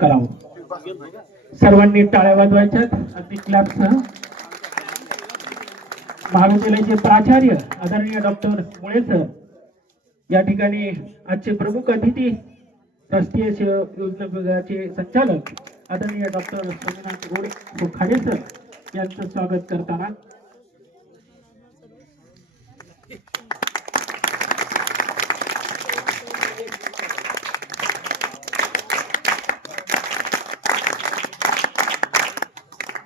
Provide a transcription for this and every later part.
करावं. सर्वांनी टाळ्या वाजवायच्यात अगदी क्लॅपसह. महाविद्यालयाचे प्राचार्य आदरणीय डॉक्टर मुळे सर या ठिकाणी आजचे प्रमुख अतिथी राष्ट्रीय सेवा योजना विभागाचे संचालक आदरणीय डॉक्टर सोमनाथ रोडे सर यांचं स्वागत करताना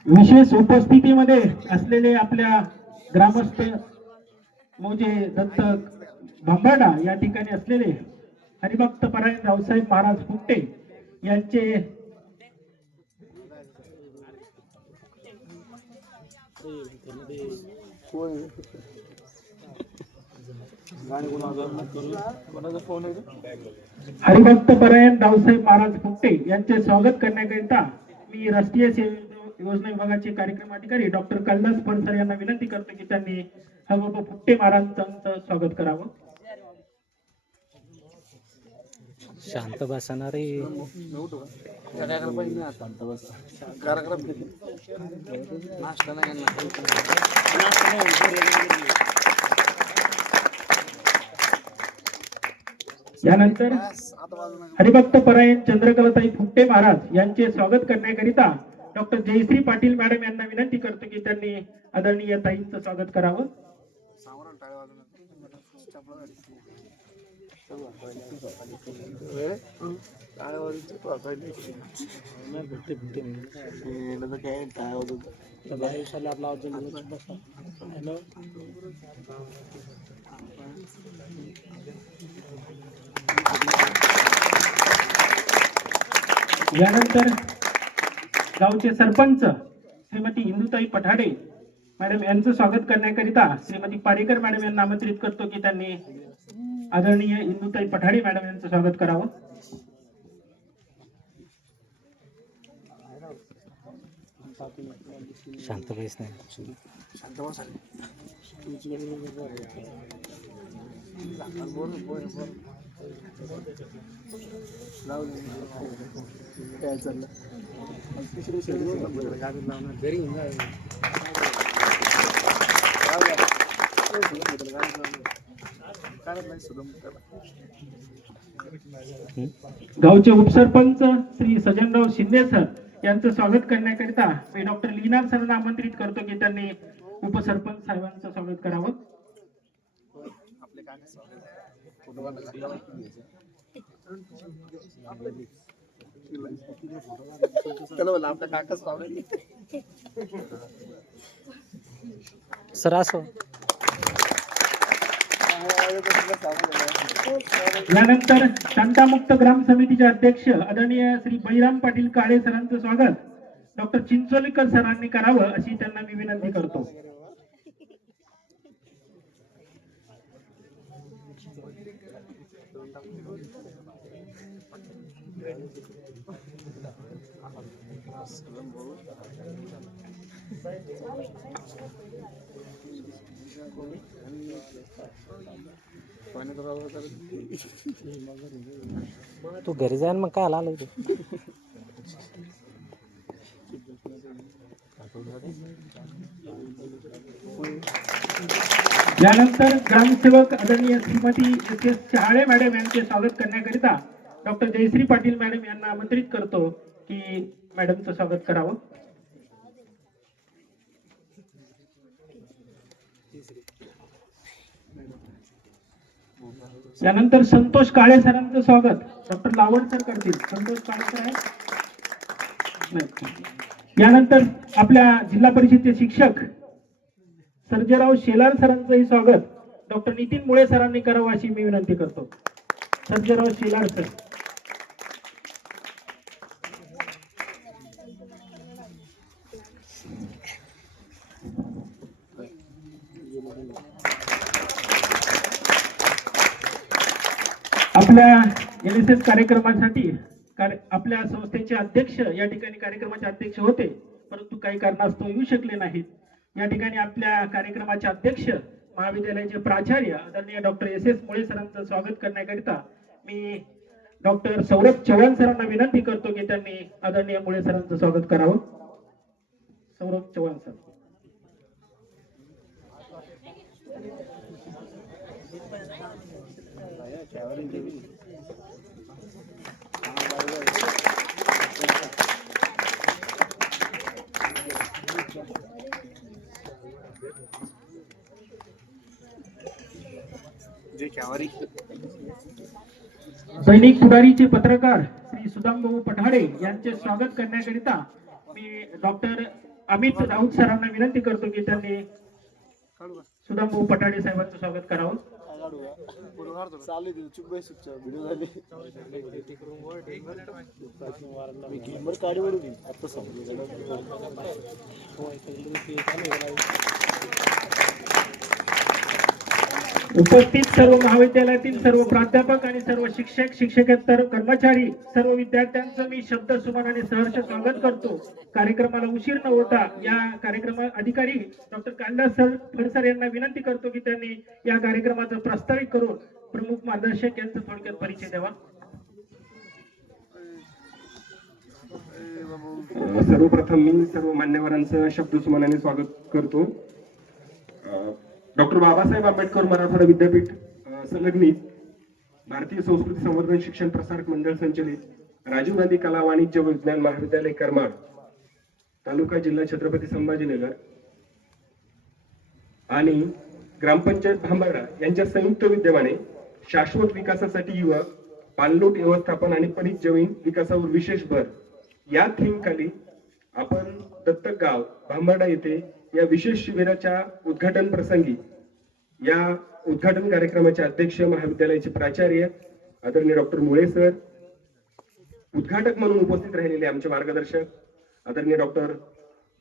विशेष उपस्थितीमध्ये असलेले आपल्या ग्रामस्थ मोजे दत्तक भांबाडा या ठिकाणी असलेले हरिभक्त परायण रावसाहेब महाराज फुकटे यांचे हरिभक्त परायण रावसाहेब महाराज फुकटे यांचे स्वागत करण्याकरिता मी राष्ट्रीय सेवा योजना विभागाचे कार्यक्रम अधिकारी डॉक्टर कैलास परसर यांना विनंती करतो की त्यांनी हरिभक्त फुकटे महाराजांचं स्वागत करावं. शांत बसणारे यानंतर हरिभक्त परायण चंद्रकलाताई फुकटे महाराज यांचे स्वागत करण्याकरिता डॉक्टर जयश्री पाटील मॅडम यांना विनंती करतो की त्यांनी आदरणीय ताईंचं स्वागत करावं. यानंतर गावचे सरपंच श्रीमती इंदुताई पठाडे मॅडम यांचं स्वागत करण्याकरिता श्रीमती पारेकर मॅडम यांना आमंत्रित करतो की त्यांनी आदरणीय इंदुताई पठाडे मॅडम यांचं स्वागत करावं. शांत बस नाही गावचे उपसरपंच श्री सजनराव शिंदे सर यांचं स्वागत करण्याकरिता मी डॉक्टर लीना सरांना आमंत्रित करतो की त्यांनी उपसरपंच साहेबांचं स्वागत करावं. सर असो. यानंतर शांतामुक्त ग्राम समितीचे अध्यक्ष आदरणीय श्री बळीराम पाटील काळे सरांचं स्वागत डॉक्टर चिंचोलीकर सरांनी करावं अशी त्यांना मी विनंती करतो. तू घरी जाईन मग काय आला तू. यानंतर ग्रामसेवक आदरणीय श्रीमती एस एस शहाळे मॅडम यांचे स्वागत करण्याकरिता डॉक्टर जयश्री पाटील मॅडम यांना आमंत्रित करतो की मॅडमचं स्वागत करावं. यानंतर संतोष काळे सरांचं स्वागत डॉक्टर लावण सर करतील. संतोष काळे सर आहे. यानंतर आपल्या जिल्हा परिषदेचे शिक्षक सर्जेराव शेलार सरांचंही स्वागत डॉक्टर नितीन मुळे सरांनी करावं अशी मी विनंती करतो. सर्जेराव शेलार सर. आपल्या NSS कार्यक्रमासाठी आपल्या संस्थेचे अध्यक्ष या ठिकाणी कार्यक्रमाचे अध्यक्ष होते, परंतु काही कारणास्तव येऊ शकले नाहीत. या ठिकाणी आपल्या कार्यक्रमाचे अध्यक्ष महाविद्यालयाचे प्राचार्य आदरणीय डॉक्टर SS मुळे सरांचं स्वागत करण्याकरिता मी डॉक्टर सौरभ चव्हाण सरांना विनंती करतो की त्यांनी आदरणीय मुळे सरांचं स्वागत करावं. सौरभ चव्हाण सर. दैनिक पुढारीचे पत्रकार श्री सुदामभाऊ पठाडे यांचे स्वागत करण्याकरिता मी डॉक्टर अमित राऊत सरांना विनंती करतो की त्यांनी सुदामभाऊ पठाडे साहेबांचं स्वागत करावं. उपस्थित सर्व महाविद्यालयातील सर्व प्राध्यापक आणि सर्व शिक्षक शिक्षकेतर कर्मचारी सर्व विद्यार्थ्यांचं मी शब्द सुमनाने सहर्ष स्वागत करतो. कार्यक्रमाला उशीर न होता या कार्यक्रमा अधिकारी डॉक्टर कांदास सर फडसर यांना विनंती करतो की त्यांनी या कार्यक्रमाचं प्रस्तावित करून प्रमुख मार्गदर्शक यांचा थोडक्यात परिचय द्यावा. सर्वप्रथम मी सर्व मान्यवरांचं शब्द सुमनाने स्वागत करतो. डॉक्टर बाबासाहेब आंबेडकर मराठवाडा विद्यापीठ संलग्नित भारतीय संस्कृती संवर्धन शिक्षण प्रसारक मंडळ संचलित राजीव गांधी कला वाणिज्य व विज्ञान महाविद्यालय करमाळ तालुका जिल्हा छत्रपती संभाजीनगर आणि ग्रामपंचायत भांबर्डा यांच्या संयुक्त विद्यमाने शाश्वत विकासासाठी युवक पाणलोट व्यवस्थापन आणि पणित जमीन विकासावर विशेष भर या थीम खाली आपण दत्तक गाव भांबर्डा येथे या विशेष शिबिराच्या उद्घाटन प्रसंगी या उद्घाटन कार्यक्रमाचे अध्यक्ष महाविद्यालयाचे प्राचार्य आदरणीय डॉक्टर मुळे सर, उद्घाटक म्हणून उपस्थित राहिलेले आमचे मार्गदर्शक आदरणीय डॉक्टर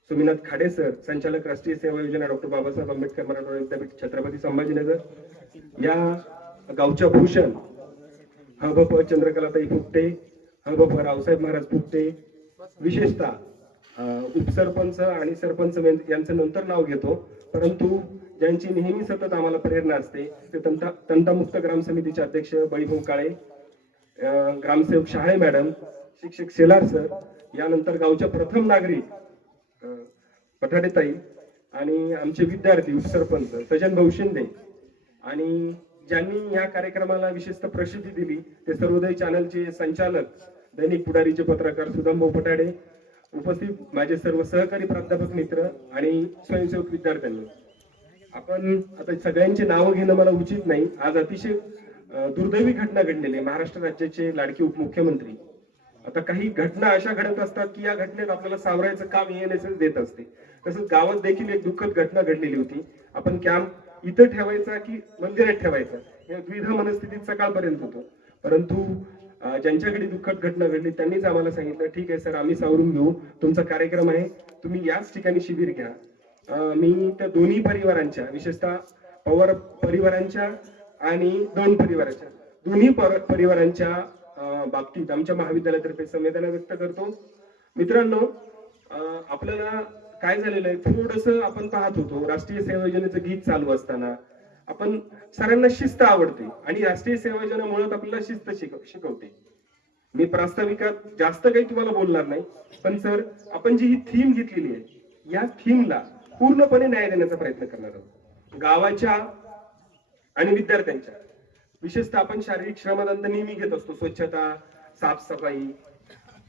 सुमिनाथ खाडे सर, संचालक राष्ट्रीय सेवा योजना डॉक्टर बाबासाहेब आंबेडकर मराठवाडा विद्यापीठ छत्रपती संभाजीनगर, या गावच्या भूषण हबप चंद्रकलाताई फुकटे, हबप रावसाहेब महाराज फुकटे, विशेषतः उपसरपंच आणि सरपंच यांचं नंतर नाव घेतो, परंतु ज्यांची नेहमी सतत आम्हाला प्रेरणा असते ते तंटामुक्त ग्राम समितीचे अध्यक्ष बळीभाऊ काळे, ग्रामसेवक शहाळे मॅडम, शिक्षक शेलार सर, यानंतर गावच्या प्रथम नागरिक पठाडेताई आणि आमचे विद्यार्थी उपसरपंच सजन भाऊ शिंदे आणि ज्यांनी या कार्यक्रमाला विशेषतः प्रसिद्धी दिली ते सर्वोदय चॅनलचे संचालक दैनिक पुढारीचे पत्रकार सुदामभाऊ पठाडे, उपस्थित माझे सर्व सहकारी प्राध्यापक मित्र आणि स्वयंसेवक विद्यार्थ्यांनी. आपण आता सगळ्यांची नावं घेणं मला उचित नाही. आज अतिशय दुर्दैवी घटना घडलेली आहे. महाराष्ट्र राज्याचे लाडके उपमुख्यमंत्री. आता काही घटना अशा घडत असतात की या घटनेत आपल्याला सावरायचं काम ENSS देत असते. तसंच गावात देखील एक दुःखद घटना घडलेली होती. आपण कॅम्प इथं ठेवायचा की मंदिरात ठेवायचा या द्विधा मनस्थितीत सकाळपर्यंत होतो, परंतु ज्यांच्याकडे दुःखद घटना घडली त्यांनीच आम्हाला सांगितलं ठीक आहे सर, आम्ही सावरून घेऊ, तुमचा कार्यक्रम आहे, तुम्ही याच ठिकाणी शिबिर घ्या. मी त्या दोन्ही परिवारांच्या, विशेषतः पवार परिवारांच्या आणि दोन परिवाराच्या, दोन्ही परिवारांच्या बाबतीत आमच्या महाविद्यालयातर्फे संवेदना व्यक्त करतो. मित्रांनो, आपल्याला काय झालेलं आहे, थोडंसं आपण पाहत होतो राष्ट्रीय सेवा योजनेचं गीत चालू असताना आपण सरांना शिस्त आवडते आणि राष्ट्रीय सेवा योजना मुळात आपल्याला शिस्त शिकवते. मी प्रास्ताविकात जास्त काही तुम्हाला बोलणार नाही, पण सर आपण जी ही थीम घेतलेली आहे या थीमला पूर्णपणे न्याय देण्याचा प्रयत्न करणार आहोत. गावाच्या आणि विद्यार्थ्यांच्या, विशेषतः आपण शारीरिक श्रमदंड नेहमी घेत असतो, स्वच्छता, साफसफाई,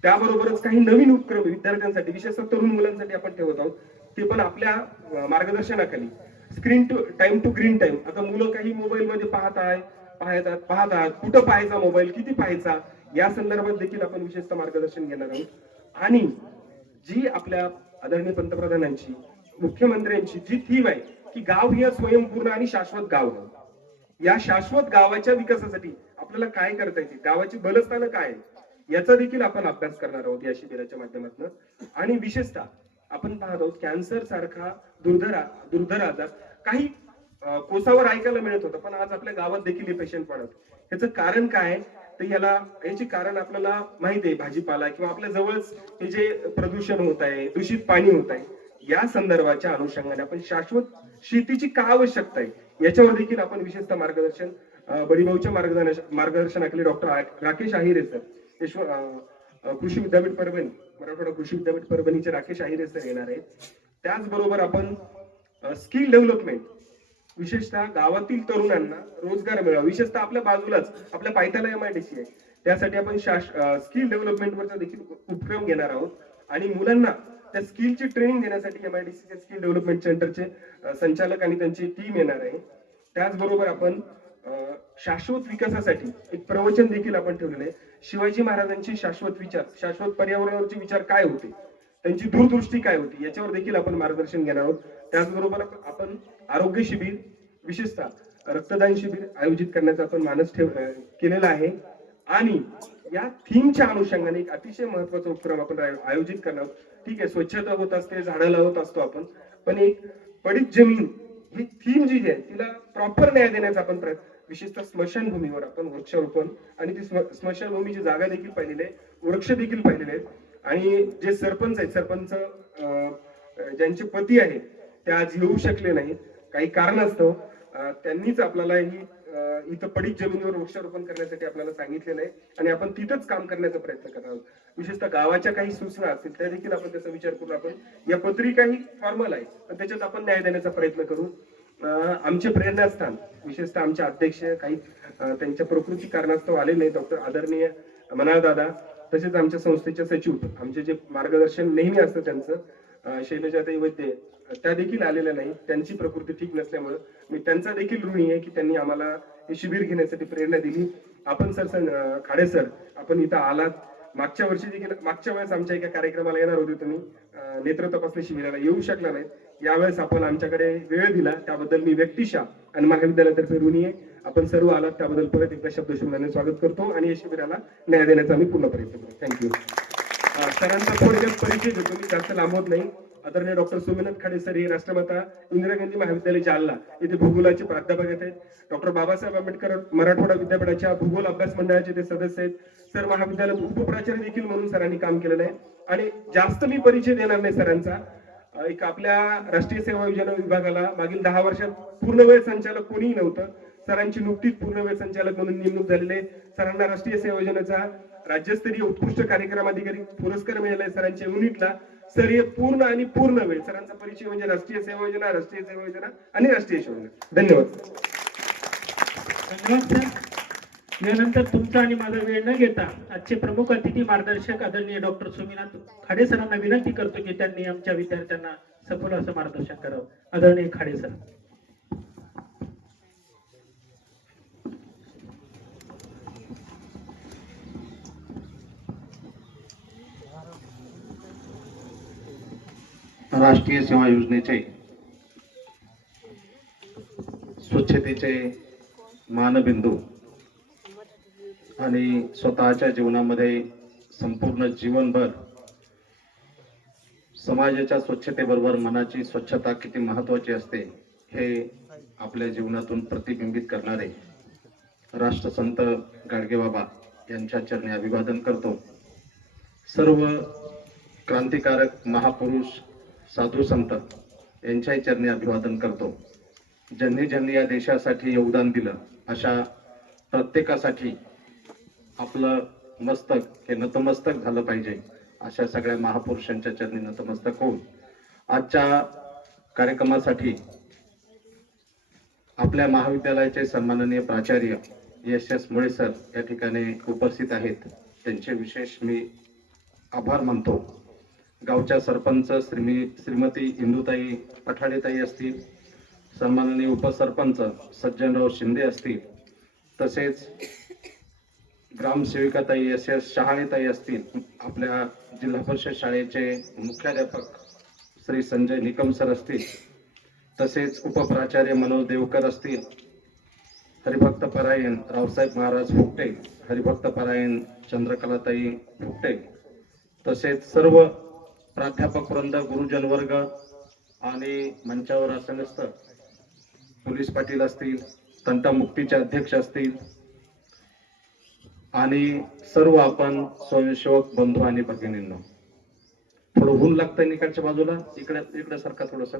त्याबरोबरच काही नवीन उपक्रम विद्यार्थ्यांसाठी, विशेषतः तरुण मुलांसाठी आपण ठेवत आहोत, ते पण आपल्या मार्गदर्शनाखाली. Screen time to green time. आता मुलं काही मोबाईल मध्ये पाहतात, कुठं पाहायचा मोबाईल, किती पाहायचा, या संदर्भात देखील आपण विशेषतः मार्गदर्शन घेणार आहोत. आणि जी आपल्या आदरणीय पंतप्रधानांची, मुख्यमंत्र्यांची जी थीम आहे की गाव हे स्वयंपूर्ण आणि शाश्वत गाव, या शाश्वत गावाच्या विकासासाठी आपल्याला काय करता येते, गावाची बलस्थानं काय आहे, याचा देखील आपण अभ्यास करणार आहोत या शिबिराच्या माध्यमातून. आणि विशेषतः आपण पाहत आहोत कॅन्सर सारखा दुर्धर आजार काही कोसावर ऐकायला मिळत होतं, पण आज आपल्या गावात देखील हे पेशंट पडत. याचं कारण काय, तर याची कारण आपल्याला माहिती आहे, भाजीपाला किंवा आपल्या जवळच हे जे प्रदूषण होत आहे, दूषित पाणी होत आहे, या संदर्भाच्या अनुषंगाने आपण शाश्वत शेतीची का आवश्यकता आहे याच्यावर देखील आपण विशेषतः मार्गदर्शन बडीभाऊच्या मार्गदर्शनाखाली डॉक्टर राकेश आहिरे सर कृषी विद्यापीठ परभणी, मराठवाडा कृषी विद्यापीठ परभणीचे राकेश आहिरे सर येणार आहेत. त्याचबरोबर आपण स्किल डेव्हलपमेंट, विशेषतः गावातील तरुणांना रोजगार मिळावा, विशेषतः आपल्या बाजूलाच आपल्या पायथ्याला MIDC आहे, त्यासाठी आपण स्किल डेव्हलपमेंट वरचा देखील उपक्रम घेणार आहोत आणि मुलांना त्या स्किलची ट्रेनिंग देण्यासाठी MIDC स्किल डेव्हलपमेंट सेंटरचे संचालक आणि त्यांची टीम येणार आहे. त्याचबरोबर आपण शाश्वत विकासासाठी एक प्रवचन देखील आपण ठेवलेलं आहे. शिवाजी महाराजांची शाश्वत विचार, शाश्वत पर्यावरणावरचे विचार काय होते, त्यांची दूरदृष्टी काय होती, याच्यावर देखील आपण मार्गदर्शन घेणार आहोत. त्याचबरोबर आपण आरोग्य शिबिर, विशेषतः रक्तदान शिबिर आयोजित करण्याचा आपण मानस केलेला आहे आणि या थीमच्या अनुषंगाने एक अतिशय महत्वाचा उपक्रम आपण आयोजित करणार आहोत. ठीक आहे, स्वच्छता होत असते, झाडं लावत असतो आपण, पण एक पडीत जमीन ही थीम जी आहे तिला प्रॉपर न्याय देण्याचा आपण प्रयत्न, विशेषतः स्मशानभूमीवर आपण वृक्षारोपण आणि ती स्मशानभूमीची जागा देखील पाहिलेली आहे, वृक्ष देखील पाहिलेले आहेत आणि जे सरपंच आहेत, सरपंच ज्यांचे पती आहेत ते आज येऊ शकले नाहीत काही कारणास्तव, त्यांनीच आपल्याला ही इथं पडीक जमिनीवर वृक्षारोपण करण्यासाठी आपल्याला सांगितलेलं आहे आणि आपण तिथंच काम करण्याचा प्रयत्न करणार आहोत. विशेषतः गावाच्या काही सूचना असतील त्या देखील आपण त्याचा विचार करून आपण या पत्रिका ही फॉर्मल आहे पण त्याच्यात आपण न्याय देण्याचा प्रयत्न करू. आमचे प्रेरणास्थान विशेषतः आमचे अध्यक्ष काही त्यांच्या प्रकृती कारणास्तव आले नाही, डॉक्टर आदरणीय मनाळ दादा, तसेच आमच्या संस्थेचे सचिव, आमचे जे मार्गदर्शन नेहमी असतं त्यांचं शैलजाताई वैद्य, त्या देखील आलेल्या नाही, त्यांची प्रकृती ठीक नसल्यामुळे मी त्यांचा देखील ऋणी आहे की त्यांनी आम्हाला हे शिबिर घेण्यासाठी प्रेरणा दिली. आपण सर खाडे सर, आपण इथं आलात, मागच्या वर्षी देखील, मागच्या वेळेस आमच्या एका कार्यक्रमाला येणार होते तुम्ही, नेत्र तपासणी शिबिराला येऊ शकला नाही, यावेळेस आपण आमच्याकडे वेळ दिला त्याबद्दल मी व्यक्तिशः आणि महाविद्यालयातर्फे ऋणी आहे. आपण सर्व आलात त्याबद्दल परत एकदा शब्दशुभाने स्वागत करतो आणि या शिबिराला न्याय देण्याचा आम्ही पूर्ण प्रयत्न करू. थँक्यू. सरांचा थोडक्यात परिचय देतो मी, जास्त लांबवत नाही. आदरणीय डॉक्टर सोमनाथ खाडे सर हे राष्ट्रमाता इंदिरा गांधी महाविद्यालय जालना येथे भूगोलाचे प्राध्यापक आहेत. डॉक्टर बाबासाहेब आंबेडकर मराठवाडा विद्यापीठाच्या भूगोल अभ्यास मंडळाचे ते सदस्य आहेत. सर महाविद्यालयात उपप्राचार्य देखील म्हणून सरांनी काम केलेलं आहे आणि जास्त मी परिचय देणार नाही सरांचा. एक आपल्या राष्ट्रीय सेवा योजना विभागाला मागील 10 वर्षात पूर्णवेळ संचालक कोणीही नव्हतं. सरांची नुकतीच पूर्णवेळ संचालक म्हणून नेमणूक झालेली आहे. सरांना राष्ट्रीय सेवा योजनेचा राज्यस्तरीय उत्कृष्ट कार्यक्रम अधिकारी पुरस्कार मिळाला आहे सरांच्या युनिटला. सर हे पूर्ण आणि पूर्ण वेळ, सरांचा परिचय म्हणजे राष्ट्रीय सेवा योजना, राष्ट्रीय सेवा योजना आणि राष्ट्रीय सेवा योजना. धन्यवाद. धन्यवाद सर. यानंतर तुमचा आणि माझा वेळ न घेता आजचे प्रमुख अतिथी मार्गदर्शक आदरणीय डॉक्टर सोमनाथ खाडे सरांना विनंती करतो की त्यांनी आमच्या विद्यार्थ्यांना सफल असं मार्गदर्शन करावं. आदरणीय खाडे सर. राष्ट्रीय सेवा योजनेचे स्वच्छतेचे मानबिंदू आणि स्वतःच्या जीवनामध्ये संपूर्ण जीवनभर समाजाच्या स्वच्छतेबरोबर मनाची स्वच्छता किती महत्त्वाची असते हे आपल्या जीवनातून प्रतिबिंबित करणारे राष्ट्रसंत गाडगेबाबा यांच्या चरणी अभिवादन करतो. सर्व क्रांतिकारक महापुरुष साधू संत यांच्याही चरणी अभिवादन करतो. ज्यांनी ज्यांनी या देशासाठी योगदान दिलं अशा प्रत्येकासाठी आपलं मस्तक हे नतमस्तक झालं पाहिजे अशा सगळ्या महापुरुषांच्या चरणी नतमस्तक होऊन आजच्या कार्यक्रमासाठी आपल्या महाविद्यालयाचे सन्माननीय प्राचार्य SS मुळे सर या ठिकाणी उपस्थित आहेत. त्यांचे विशेष मी आभार मानतो. गावच्या सरपंच श्रीमती इंदुताई पठाडेताई असतील, सन्माननीय उपसरपंच सज्जनराव शिंदे असतील, तसेच ग्रामसेविकाताई SS शहाळेताई असतील, आपल्या जिल्हा परिषद शाळेचे मुख्याध्यापक श्री संजय निकम सर असतील, तसेच उपप्राचार्य मनोज देवकर असतील, हरिभक्त परायण रावसाहेब महाराज फुकटे, हरिभक्त परायण चंद्रकलाताई फुकटे, तसेच सर्व प्राध्यापक वृंद, गुरुजन वर्ग आणि मंचावर आसनस्थ पोलीस पाटील असतील, तंटामुक्तीचे अध्यक्ष असतील आणि सर्व आपण स्वयंसेवक बंधू आणि भगिनींनो, थोडं ऊन लागतंय निकडच्या बाजूला, इकडे सारखा थोडस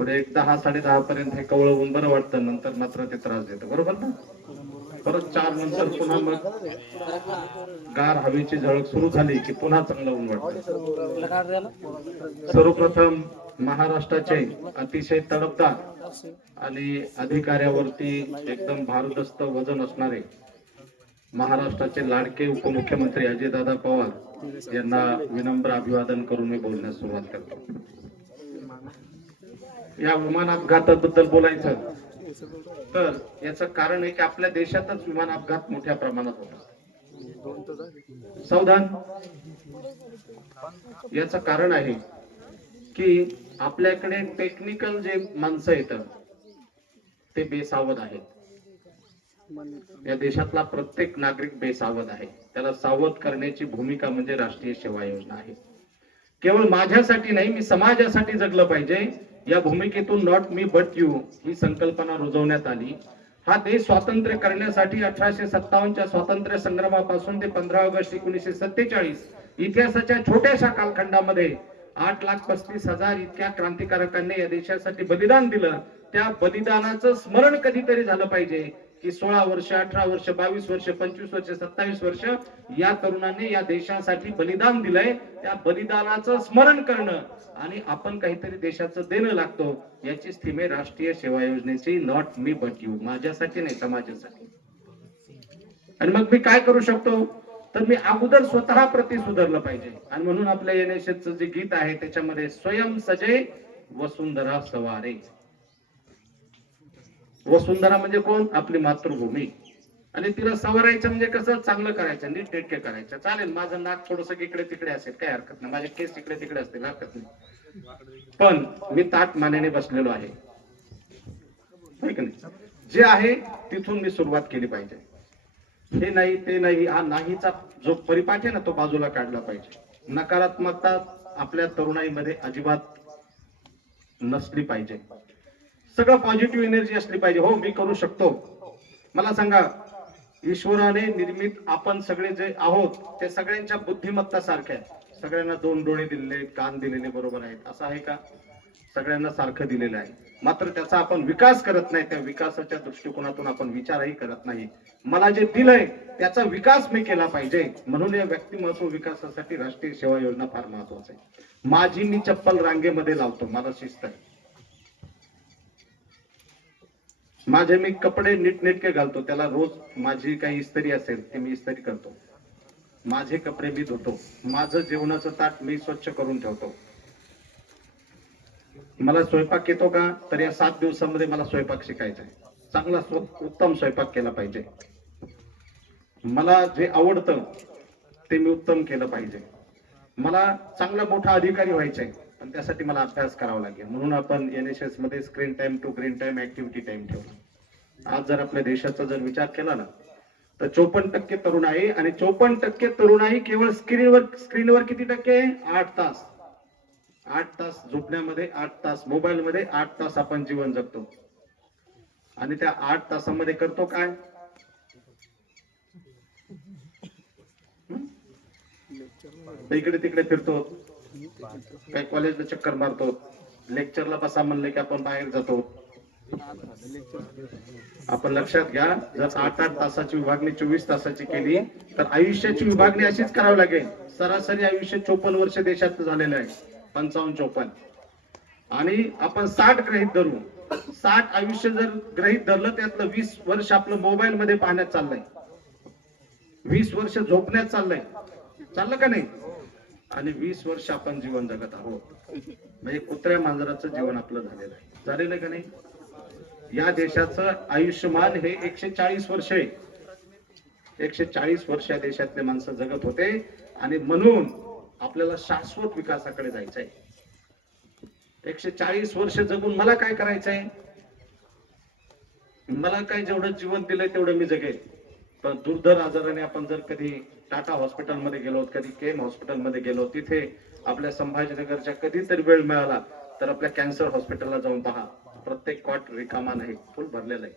पुढे एक 10-10:30 पर्यंत हे कवळ ऊन बरं वाटतं, नंतर मात्र ते त्रास देतं, बरोबर ना? परत 4 नंतर पुन्हा मग गार हवेची झळक सुरू झाली की पुन्हा चांगलं ऊन वाटतं. सर्वप्रथम महाराष्ट्राचे अतिशय तडफदार आणि अधिकाऱ्यावरती एकदम भारदस्त वजन असणारे महाराष्ट्राचे लाडके उपमुख्यमंत्री अजितदादा पवार यांना विनम्र अभिवादन करून मी बोलण्यास सुरुवात करतो. या विमान अपघाताबद्दल बोलायचं तर याचं कारण आहे की आपल्या देशातच विमान अपघात मोठ्या प्रमाणात होतात. सावधान. याचं कारण आहे की आपल्याकडे टेक्निकल जे माणसं येतात ते बेसावध आहेत. या देशातला प्रत्येक नागरिक बेसावध आहे. त्याला सावध करण्याची भूमिका म्हणजे राष्ट्रीय सेवा योजना आहे. केवळ माझ्यासाठी नाही, मी समाजासाठी जगलं पाहिजे या भूमिकेतून नॉट मी बट यू ही संकल्पना रुजवण्यात आली. हा देश स्वातंत्र्य करण्यासाठी 1857च्या स्वातंत्र्य संग्रामापासून ते 15 ऑगस्ट 1947 इतिहासाच्या छोट्याशा कालखंडामध्ये 8,35,000 इतक्या क्रांतिकारकांनी या देशासाठी बलिदान दिलं. त्या बलिदानाचं स्मरण कधीतरी झालं पाहिजे की 16 वर्ष, 18 वर्ष, 22 वर्ष, 25 वर्ष, 27 वर्ष या तरुणांनी या देशासाठी बलिदान दिलंय. त्या बलिदानाचं स्मरण करणं आणि आपण काहीतरी देशाचं देणं लागतो याची थीम आहे राष्ट्रीय सेवा योजनेची, नॉट मी बट यू. माझ्यासाठी नाही, समाजासाठी. आणि मग मी काय करू शकतो तर मी अगोदर स्वतः प्रति सुधारलं पाहिजे. आणि म्हणून आपल्या एनएसएसचं जे गीत आहे त्याच्यामध्ये स्वयं सजे वसुंधरा सवारे. वसुंधरा म्हणजे कोण? आपली मातृभूमी. आणि तिला सवरायचं म्हणजे कसं? चांगलं करायचं, नीट नेटके करायचं. चालेल, माझं नाक थोडस इकडे तिकडे असेल, काय हरकत नाही. माझे केस इकडे तिकडे असतील, हरकत नाही. पण मी ताट मानेने बसलेलो आहे, जे आहे तिथून मी सुरुवात केली पाहिजे. हे नाही ते नाही, हा नाहीचा जो परिपाठ आहे ना तो बाजूला काढला पाहिजे. नकारात्मकता आपल्या तरुणाईमध्ये अजिबात नसली पाहिजे. सगळं पॉझिटिव्ह एनर्जी असली पाहिजे. हो, मी करू शकतो. मला सांगा, ईश्वराने निर्मित आपण सगळे जे आहोत ते सगळ्यांच्या बुद्धिमत्ता सारख्या आहेत. सगळ्यांना 2 डोळे दिलेले, कान दिलेले बरोबर आहेत असं आहे का? सगळ्यांना सारखं दिलेलं आहे. मात्र त्याचा आपण विकास करत नाही. त्या विकासाच्या दृष्टिकोनातून आपण विचारही करत नाही. मला जे दिलंय त्याचा विकास मी केला पाहिजे. म्हणून या व्यक्तिमत्व विकासासाठी राष्ट्रीय सेवा योजना फार महत्वाची आहे. माझी मी चप्पल रांगेमध्ये लावतो, मला शिस्त आहे. माझे मी कपडे नीटनेटके घालतो, त्याला रोज माझी काही इस्त्री असेल ते मी इस्त्री करतो. माझे कपडे मी धुतो. माझं जेवणाचं ताट मी स्वच्छ करून ठेवतो. मला स्वयंपाक येतो का? तर या 7 दिवसांमध्ये मला स्वयंपाक शिकायचा आहे. चांगला उत्तम स्वयंपाक केला पाहिजे. मला जे आवडतं ते मी उत्तम केलं पाहिजे. मला चांगला मोठा अधिकारी व्हायचा आहे पण त्यासाठी मला अभ्यास करावा लागेल. म्हणून आपण एनएसएस मध्ये screen time to green time activity time ठेवला. आज जर आपल्या देशाचा जर विचार केला ना तर 54% तरुण आहे. आणि 54% तरुणाई केवळ स्क्रीनवर किती टक्के? 8 तास. 8 तास झोपण्यामध्ये, 8 तास मोबाईल मध्ये, 8 तास आपण जीवन जगतो. आणि त्या 8 तासामध्ये करतो काय? इकडे तिकडे फिरतो, काही कॉलेजला चक्कर मारतो, लेक्चरला बसा म्हणले की आपण बाहेर जातो. आपण लक्षात घ्या, जर 8-8 तासाची विभागणी 24 तासाची केली तर आयुष्याची विभागणी अशीच करावी लागेल. सरासरी आयुष्य 54 वर्ष देशात झालेलं आहे, 55-54. आणि आपण 60 गृहीत धरू. 60 आयुष्य जर गृहीत धरलं त्यातलं 20 वर्ष आपलं मोबाईल मध्ये पाहण्यात चाललंय, 20 वर्ष झोपण्यात चाललंय. चाललं का नाही? आणि 20 वर्ष आपण जीवन जगत आहोत. म्हणजे कुत्र्या मांजराचं जीवन आपलं झालेलं आहे. झालेलं का नाही? या देशाचं आयुष्यमान हे 140 वर्ष आहे. 140 वर्ष या देशातले माणसं जगत होते. आणि म्हणून आपल्याला शाश्वत विकासाकडे जायचंय. 140 वर्ष जगून मला काय करायचंय? मला काय जेवढं जीवन दिलंय तेवढं मी जगेल. पण दुर्धर आजाराने आपण जर कधी टाटा हॉस्पिटलमध्ये गेलो, कधी केम हॉस्पिटलमध्ये गेलो, तिथे आपल्या संभाजीनगरच्या कधीतरी वेळ मिळाला तर आपल्या कॅन्सर हॉस्पिटलला जाऊन पहा, प्रत्येक कॉट रिकामा नाही, फुल भरलेला आहे.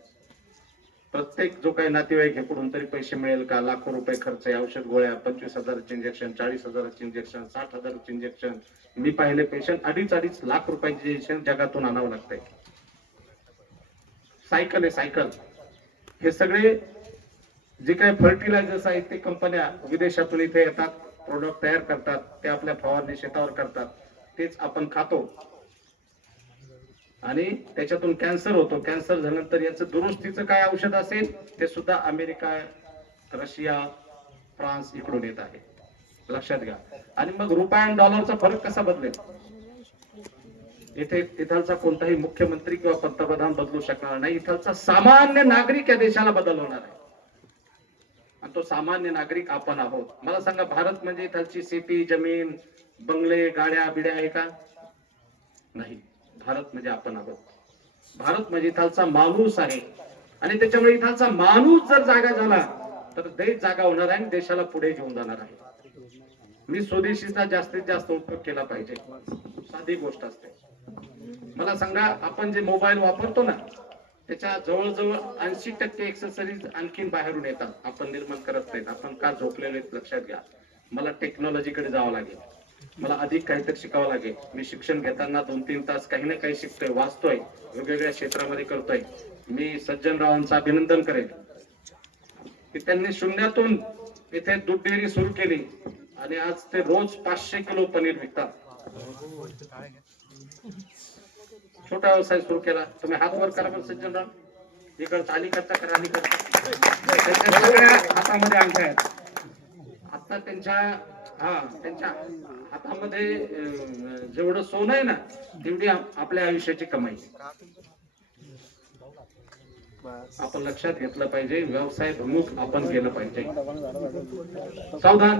प्रत्येक जो काही नातेवाईक आहे कुठून तरी पैसे मिळेल का, लाखो रुपये खर्च आहे, औषध गोळ्या, 25,000चे इंजेक्शन, 40,000चे इंजेक्शन, 60,000चे इंजेक्शन. मी पाहिले पेशंट 2.5 लाख रुपयाचे इंजेक्शन जगातून आणावं लागतंय. सायकल आहे सायकल. हे सगळे जे काही फर्टिलायझर्स आहेत ते कंपन्या विदेशातून इथे येतात, प्रोडक्ट तयार करतात, ते आपल्या फवारणी शेतावर करतात, तेच आपण खातो आणि त्याच्यातून कॅन्सर होतो. कॅन्सर झाल्यानंतर याचं दुरुस्तीचं काय औषध असेल ते सुद्धा अमेरिका, रशिया, फ्रान्स इकडून येत आहे. लक्षात घ्या. आणि मग रुपया आणि डॉलरचा फरक कसा बदलेल? इथे इथलचा कोणताही मुख्यमंत्री किंवा पंतप्रधान बदलू शकणार नाही. इथलचा सामान्य नागरिक या देशाला बदलवणार आहे आणि तो सामान्य नागरिक आपण आहोत. मला सांगा, भारत म्हणजे इथलची शेती, जमीन, बंगले, गाड्या बिड्या आहे का? नाही. भारत म्हणजे आपण आहोत. भारत म्हणजे इथलचा माणूस आहे आणि त्याच्यामुळे इथलचा माणूस जर जागा झाला तर देश जागा होणार आहे आणि देशाला पुढे घेऊन जाणार आहे. मी स्वदेशीचा जास्तीत जास्त उपयोग केला पाहिजे. साधी गोष्ट असते. मला सांगा, आपण जे मोबाईल वापरतो ना त्याच्या जवळजवळ 80% एक्सेसरीज आणखीन बाहेरून येतात, आपण निर्माण करत नाहीत. आपण का झोपलेले लक्षात घ्या. मला टेक्नॉलॉजीकडे जावं लागेल, मला अधिक काहीतरी शिकावं लागेल. मी शिक्षण घेताना 2-3 तास काही ना काही शिकतोय, वाचतोय, वेगवेगळ्या क्षेत्रामध्ये करतोय. मी सज्जनरावांचं अभिनंदन करेन की त्यांनी शून्यातून इथे दूध डेअरी सुरू केली आणि आज ते रोज 500 किलो पनीर विकतात. छोटा व्यवसाय सुरू केला. तुम्ही हात वर करा बरं सज्जनराव. इकडचा अलीकडचा करा, अलीकडचा. त्यांच्या सगळ्या हातामध्ये अंगठ्या आहेत. आता त्यांच्या हातामध्ये जेवढं सोनं आहे ना तेवढी आपल्या आयुष्याची कमाई. आपण लक्षात घेतलं पाहिजे. व्यवसाय प्रमुख आपण केलं पाहिजे. सावधान.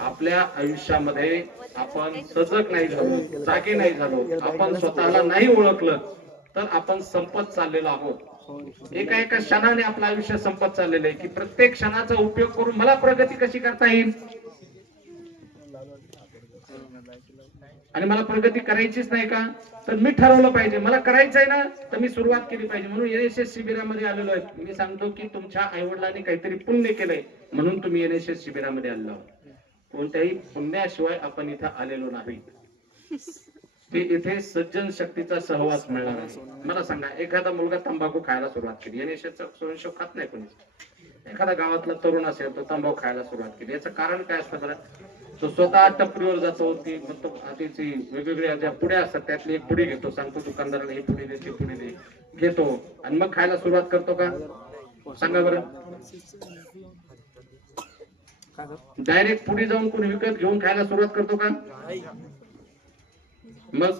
आपल्या आयुष्यामध्ये आपण सजग नाही झालो, जागे नाही झालो, आपण स्वतःला नाही ओळखलं तर आपण संपत चाललेलो आहोत. एका एका क्षणाने आपलं आयुष्य संपत चाललेलं आहे की प्रत्येक क्षणाचा उपयोग करून मला प्रगती कशी करता येईल आणि मला प्रगती करायचीच नाही का, तर मी ठरवलं पाहिजे मला करायचं आहे ना तर मी सुरुवात केली पाहिजे. म्हणून एनएसएस शिबिरामध्ये आलेलो आहे. मी सांगतो की तुमच्या आईवडिलांनी काहीतरी पुण्य केलंय म्हणून तुम्ही एनएसएस शिबिरामध्ये आलेलो आहात. कोणत्याही पुण्याशिवाय आपण इथं आलेलो नाही. ते इथे सज्जन शक्तीचा सहवास मिळणार आहे. मला सांगा, एखादा मुलगा तंबाखू खायला सुरुवात केली, एनएसएसचा स्वयंसेवक खात नाही कोणी. एखादा गावातला तरुण असेल तो तंबाखू खायला सुरुवात केली, याचं कारण काय असतं बरं? तो स्वतः टपरीवर जातो, ती म्हणतो तिची वेगवेगळ्या ज्या पुड्या असतात त्यातली एक पुडी घेतो, सांगतो दुकानदाराला ही पुडी दे, ती पुडी दे, घेतो आणि मग खायला सुरुवात करतो का? सांगा बरं. डायरेक्ट पुढे जाऊन कोणी विकत घेऊन खायला सुरुवात करतो का? मग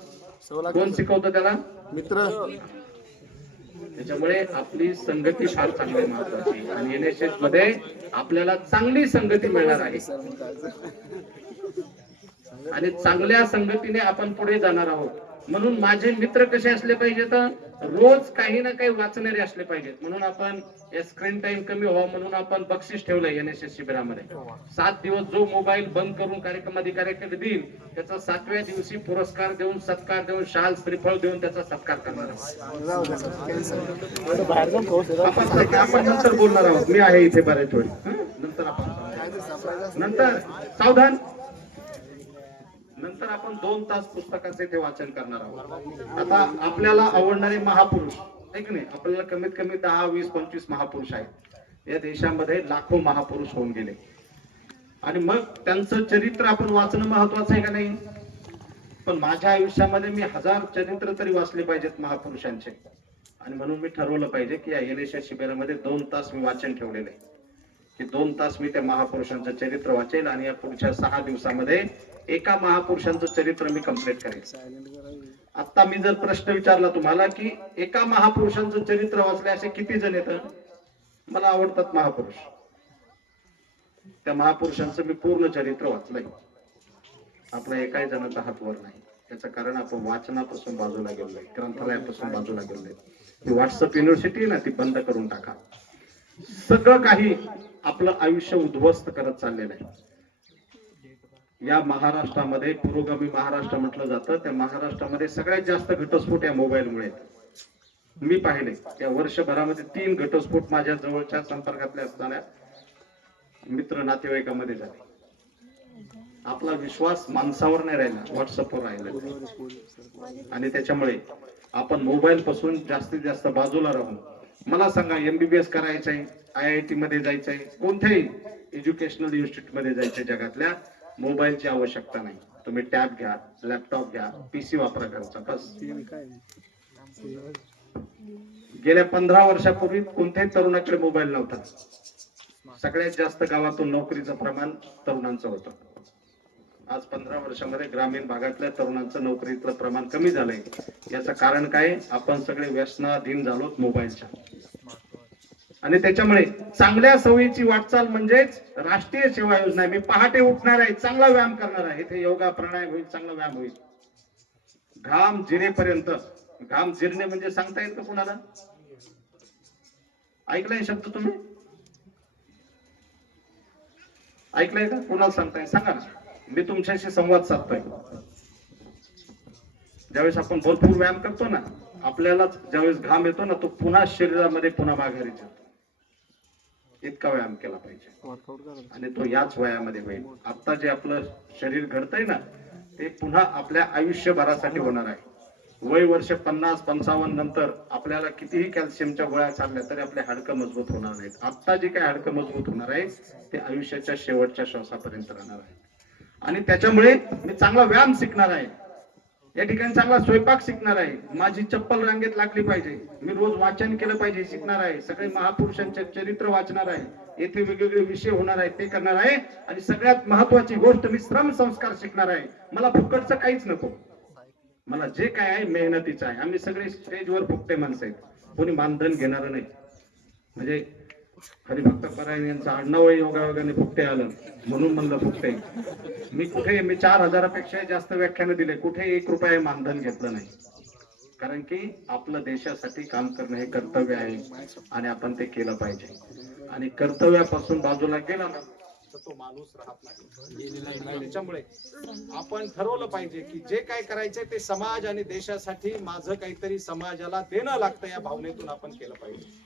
कोण शिकवतो त्याला? मित्र. त्याच्यामुळे आपली संगती फार चांगली महत्वाची आणि एनएसएस मध्ये आपल्याला चांगली संगती मिळणार आहे आणि चांगल्या संगतीने आपण पुढे जाणार आहोत. म्हणून माझे मित्र कसे असले पाहिजेत? रोज काही ना काही वाचणारे असले पाहिजेत. म्हणून आपण स्क्रीन टाइम कमी व्हावा म्हणून आपण बक्षीस ठेवलंय एनएसएस शिबिरामध्ये. 7 दिवस जो मोबाईल बंद करून कार्यक्रम अधिकाऱ्याकडे देईल त्याचा 7व्या दिवशी पुरस्कार देऊन, सत्कार देऊन, शाल श्रीफळ देऊन त्याचा सत्कार करणार आहोत. आपण नंतर बोलणार आहोत. मी आहे इथे बरेच वेळ. नंतर सावधान. नंतर आपण 2 तास पुस्तकाचे ते वाचन करणार आहोत. आता आपल्याला आवडणारे महापुरुष आहे की नाही, आपल्याला कमीत कमी 10, 20, 25 महापुरुष आहेत. या देशामध्ये लाखो महापुरुष होऊन गेले आणि मग त्यांचं चरित्र आपण वाचणं महत्वाचं आहे का नाही? पण माझ्या आयुष्यामध्ये मी 1000 चरित्र तरी वाचले पाहिजेत महापुरुषांचे आणि म्हणून मी ठरवलं पाहिजे की या एनएसएस शिबिरामध्ये 2 तास मी वाचन ठेवलेलं आहे की 2 तास मी त्या महापुरुषांचं चरित्र वाचेल आणि या पुढच्या 6 दिवसामध्ये एका महापुरुषांचं चरित्र मी कंप्लीट करेल. आता मी जर प्रश्न विचारला तुम्हाला की एका महापुरुषांचं चरित्र वाचले असे किती जण येतात? मला आवडतात महापुरुष. त्या महापुरुषांचं मी पूर्ण चरित्र वाचलंय. आपला एकाही जणाचा हात वर नाही. त्याचं कारण आपण वाचनापासून बाजूला गेलोय, ग्रंथालयापासून बाजूला गेलोय. ती व्हॉट्सअप युनिव्हर्सिटी ना ती बंद करून टाका. सगळं काही आपलं आयुष्य उद्ध्वस्त करत चाललेलं आहे. या महाराष्ट्रामध्ये पुरोगामी महाराष्ट्र म्हटलं जातं. त्या महाराष्ट्रामध्ये सगळ्यात जास्त घटस्फोट या मोबाईलमुळे. मी पाहिले या वर्षभरामध्ये 3 घटस्फोट माझ्या जवळच्या संपर्कातल्या असणाऱ्या मित्र नातेवाईकांमध्ये झाले. आपला विश्वास माणसावर नाही राहिला, व्हॉट्सअपवर राहिला. आणि त्याच्यामुळे आपण मोबाईल पासून जास्तीत जास्त बाजूला राहून, मला सांगा MBBS करायचंय, IIT मध्ये जायचंय, कोणत्याही एज्युकेशनल इन्स्टिट्यूट मध्ये जायचंय, जगातल्या मोबाईलची आवश्यकता नाही. तुम्ही टॅब घ्या, लॅपटॉप घ्या, PC वापरा घरचा, बस. गेल्या 15 वर्षापूर्वी कोणत्याही तरुणाकडे मोबाईल नव्हता. सगळ्यात जास्त गावातून नोकरीचं प्रमाण तरुणांचं होतं. आज 15 वर्षामध्ये ग्रामीण भागातल्या तरुणांचं नोकरीतलं प्रमाण कमी झालंय. याचं कारण काय? आपण सगळे व्यसनाधीन झालो मोबाईलच्या. आणि त्याच्यामुळे चांगल्या सवयीची वाटचाल म्हणजेच राष्ट्रीय सेवा योजना आहे. मी पहाटे उठणार आहे, चांगला व्यायाम करणार आहे, इथे योगा प्राणायाम होईल, चांगला व्यायाम होईल. घाम जिरेपर्यंत, घाम जिरणे म्हणजे सांगता येईल का कुणाला? ऐकलाय शब्द तुम्ही? ऐकलाय का? कुणाला सांगताय सांगा ना, मी तुमच्याशी संवाद साधतोय. ज्यावेळेस आपण भरपूर व्यायाम करतो ना, आपल्याला ज्यावेळेस घाम येतो ना, तो पुन्हा शरीरामध्ये पुन्हा माघारी जातो. इतका व्यायाम केला पाहिजे आणि तो याच वयामध्ये होईल. आता जे आपलं शरीर घडतंय ना, ते पुन्हा आपल्या आयुष्यभरासाठी होणार आहे. वय वर्ष 50-55 नंतर आपल्याला कितीही कॅल्शियमच्या गोळ्या चालल्या तरी आपले हाडकं मजबूत होणार नाहीत. आता जे काय हाडकं मजबूत होणार आहे ते आयुष्याच्या शेवटच्या श्वासापर्यंत राहणार आहे. आणि त्याच्यामुळे मी चांगला व्यायाम शिकणार आहे, या ठिकाणी चांगला स्वयंपाक शिकणार आहे, माझी चप्पल रांगेत लागली पाहिजे, मी रोज वाचन केलं पाहिजे, शिकणार आहे, सगळे महापुरुषांचे चरित्र वाचणार आहे, येथे वेगवेगळे विषय होणार आहेत ते करणार आहे. आणि सगळ्यात महत्वाची गोष्ट, मी श्रम संस्कार शिकणार आहे. मला फुकटचं काहीच नको, मला जे काय आहे मेहनतीचं आहे. आम्ही सगळे स्टेजवर फुकटे माणसं आहेत, कोणी मानधन घेणार नाही. म्हणजे हरिभक्त परायण यांचं आडनाव योगायोगाने फुकटे आलं म्हणून म्हणलं फुकटे. मी 4000पेक्षा जास्त व्याख्यानं दिले, कुठे 1 रुपया मानधन घेतलं नाही. कारण की आपलं देशासाठी काम करणं हे कर्तव्य आहे आणि आपण ते केलं पाहिजे. आणि कर्तव्यापासून बाजूला गेला ना तर तो माणूस राहत नाही. त्याच्यामुळे आपण ठरवलं पाहिजे की जे काय करायचंय ते समाज आणि देशासाठी माझं काहीतरी समाजाला देणं लागतं, या भावनेतून आपण केलं पाहिजे.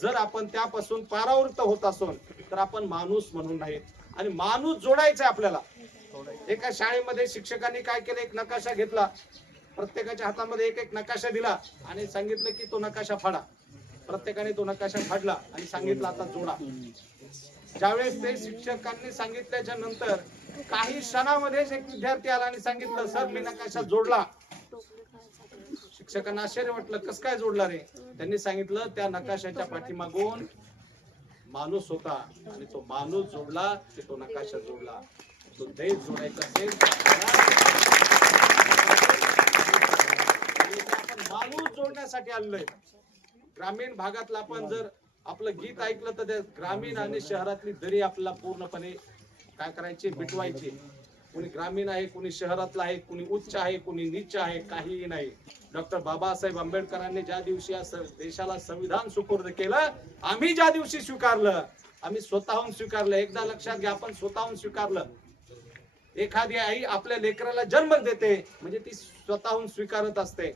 जर आपण त्यापासून परावृत्त होत असो तर आपण माणूस म्हणून नाहीत. आणि माणूस जोडायचा आपल्याला. एका शाळेमध्ये शिक्षकांनी काय केलं, एक नकाशा घेतला, प्रत्येकाच्या हातामध्ये एक नकाशा दिला आणि सांगितलं की तो नकाशा फाडा. प्रत्येकाने तो नकाशा फाडला आणि सांगितलं आता जोडा. ज्यावेळेस ते शिक्षकांनी सांगितल्याच्या नंतर काही क्षणामध्येच एक विद्यार्थी आला आणि सांगितलं, सर मी नकाशा जोडला. शिक्षकांना आश्चर्य वाटलं, कसं काय जोडला रे? त्यांनी सांगितलं, त्या नकाशाच्या पाठीमागून माणूस होता आणि तो माणूस जोडला की तो नकाशा जोडला. तो देश जोडायचा असेल आपण माणूस जोडण्यासाठी आलोय. ग्रामीण भागातला आपण जर आपलं गीत ऐकलं तर त्या ग्रामीण आणि शहरातली दरी आपल्याला पूर्णपणे काय करायची, मिटवायची. कुणी ग्रामीण आहे, कुणी शहरातला आहे, कुणी उच्च आहे, कुणी नीच आहे, काहीही नाही. डॉक्टर बाबासाहेब आंबेडकरांनी ज्या दिवशी या देशाला संविधान सुपूर्द केलं, आम्ही ज्या दिवशी स्वीकारलं, आम्ही स्वतःहून स्वीकारलं. एकदा लक्षात घ्या, आपण स्वतःहून स्वीकारलं. एखादी आई आपल्या लेकराला जन्म देते म्हणजे ती स्वतःहून स्वीकारत असते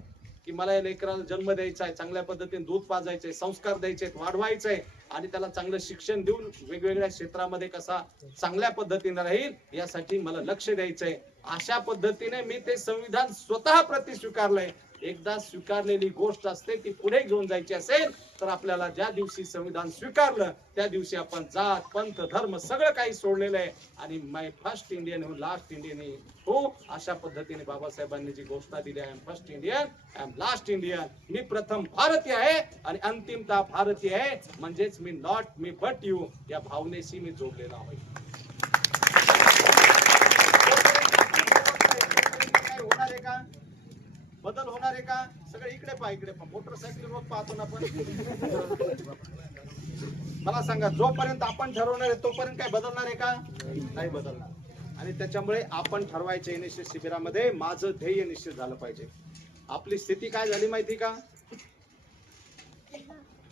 की मला या लेकराला जन्म द्यायचा आहे, चांगल्या पद्धतीने दूध पाजायचंय, संस्कार द्यायचे, वाढवायचंय आणि त्याला चांगलं शिक्षण देऊन वेगवेगळ्या क्षेत्रामध्ये कसा चांगल्या पद्धतीने राहील यासाठी मला लक्ष द्यायचंय. अशा पद्धतीने मी ते संविधान स्वतः प्रति स्वीकारलंय. एकदा स्वीकारलेली गोष्ट असते ती पुढे घेऊन जायची असेल तर आपल्याला ज्या दिवशी संविधान स्वीकारलं त्या दिवशी आपण जात पंथ धर्म सगळं काही सोडलेलं आहे आणि माय फर्स्ट इंडियन हूँ लास्ट इंडियन हो, अशा पद्धतीने बाबासाहेबांनी जी घोषणा दिली आहे, first Indian I am last Indian. मी प्रथम भारतीय आहे आणि अंतिमतः भारतीय आहे. म्हणजेच मी नॉट मी बट यू या भावनेशी मी जोडलेला आहे. काय होणार आहे का? बदल होणार आहे का? सगळे इकडे पहा, इकडे पहा. मोटरसायकल रोज पाहतो ना आपण. मला सांगा, जोपर्यंत आपण ठरवणार आहे तोपर्यंत काय बदलणार आहे का? नाही बदलणार. आणि त्याच्यामुळे आपण ठरवायचे निश्चित शिबिरामध्ये माझं ध्येय निश्चित झालं पाहिजे. आपली स्थिती काय झाली माहिती का?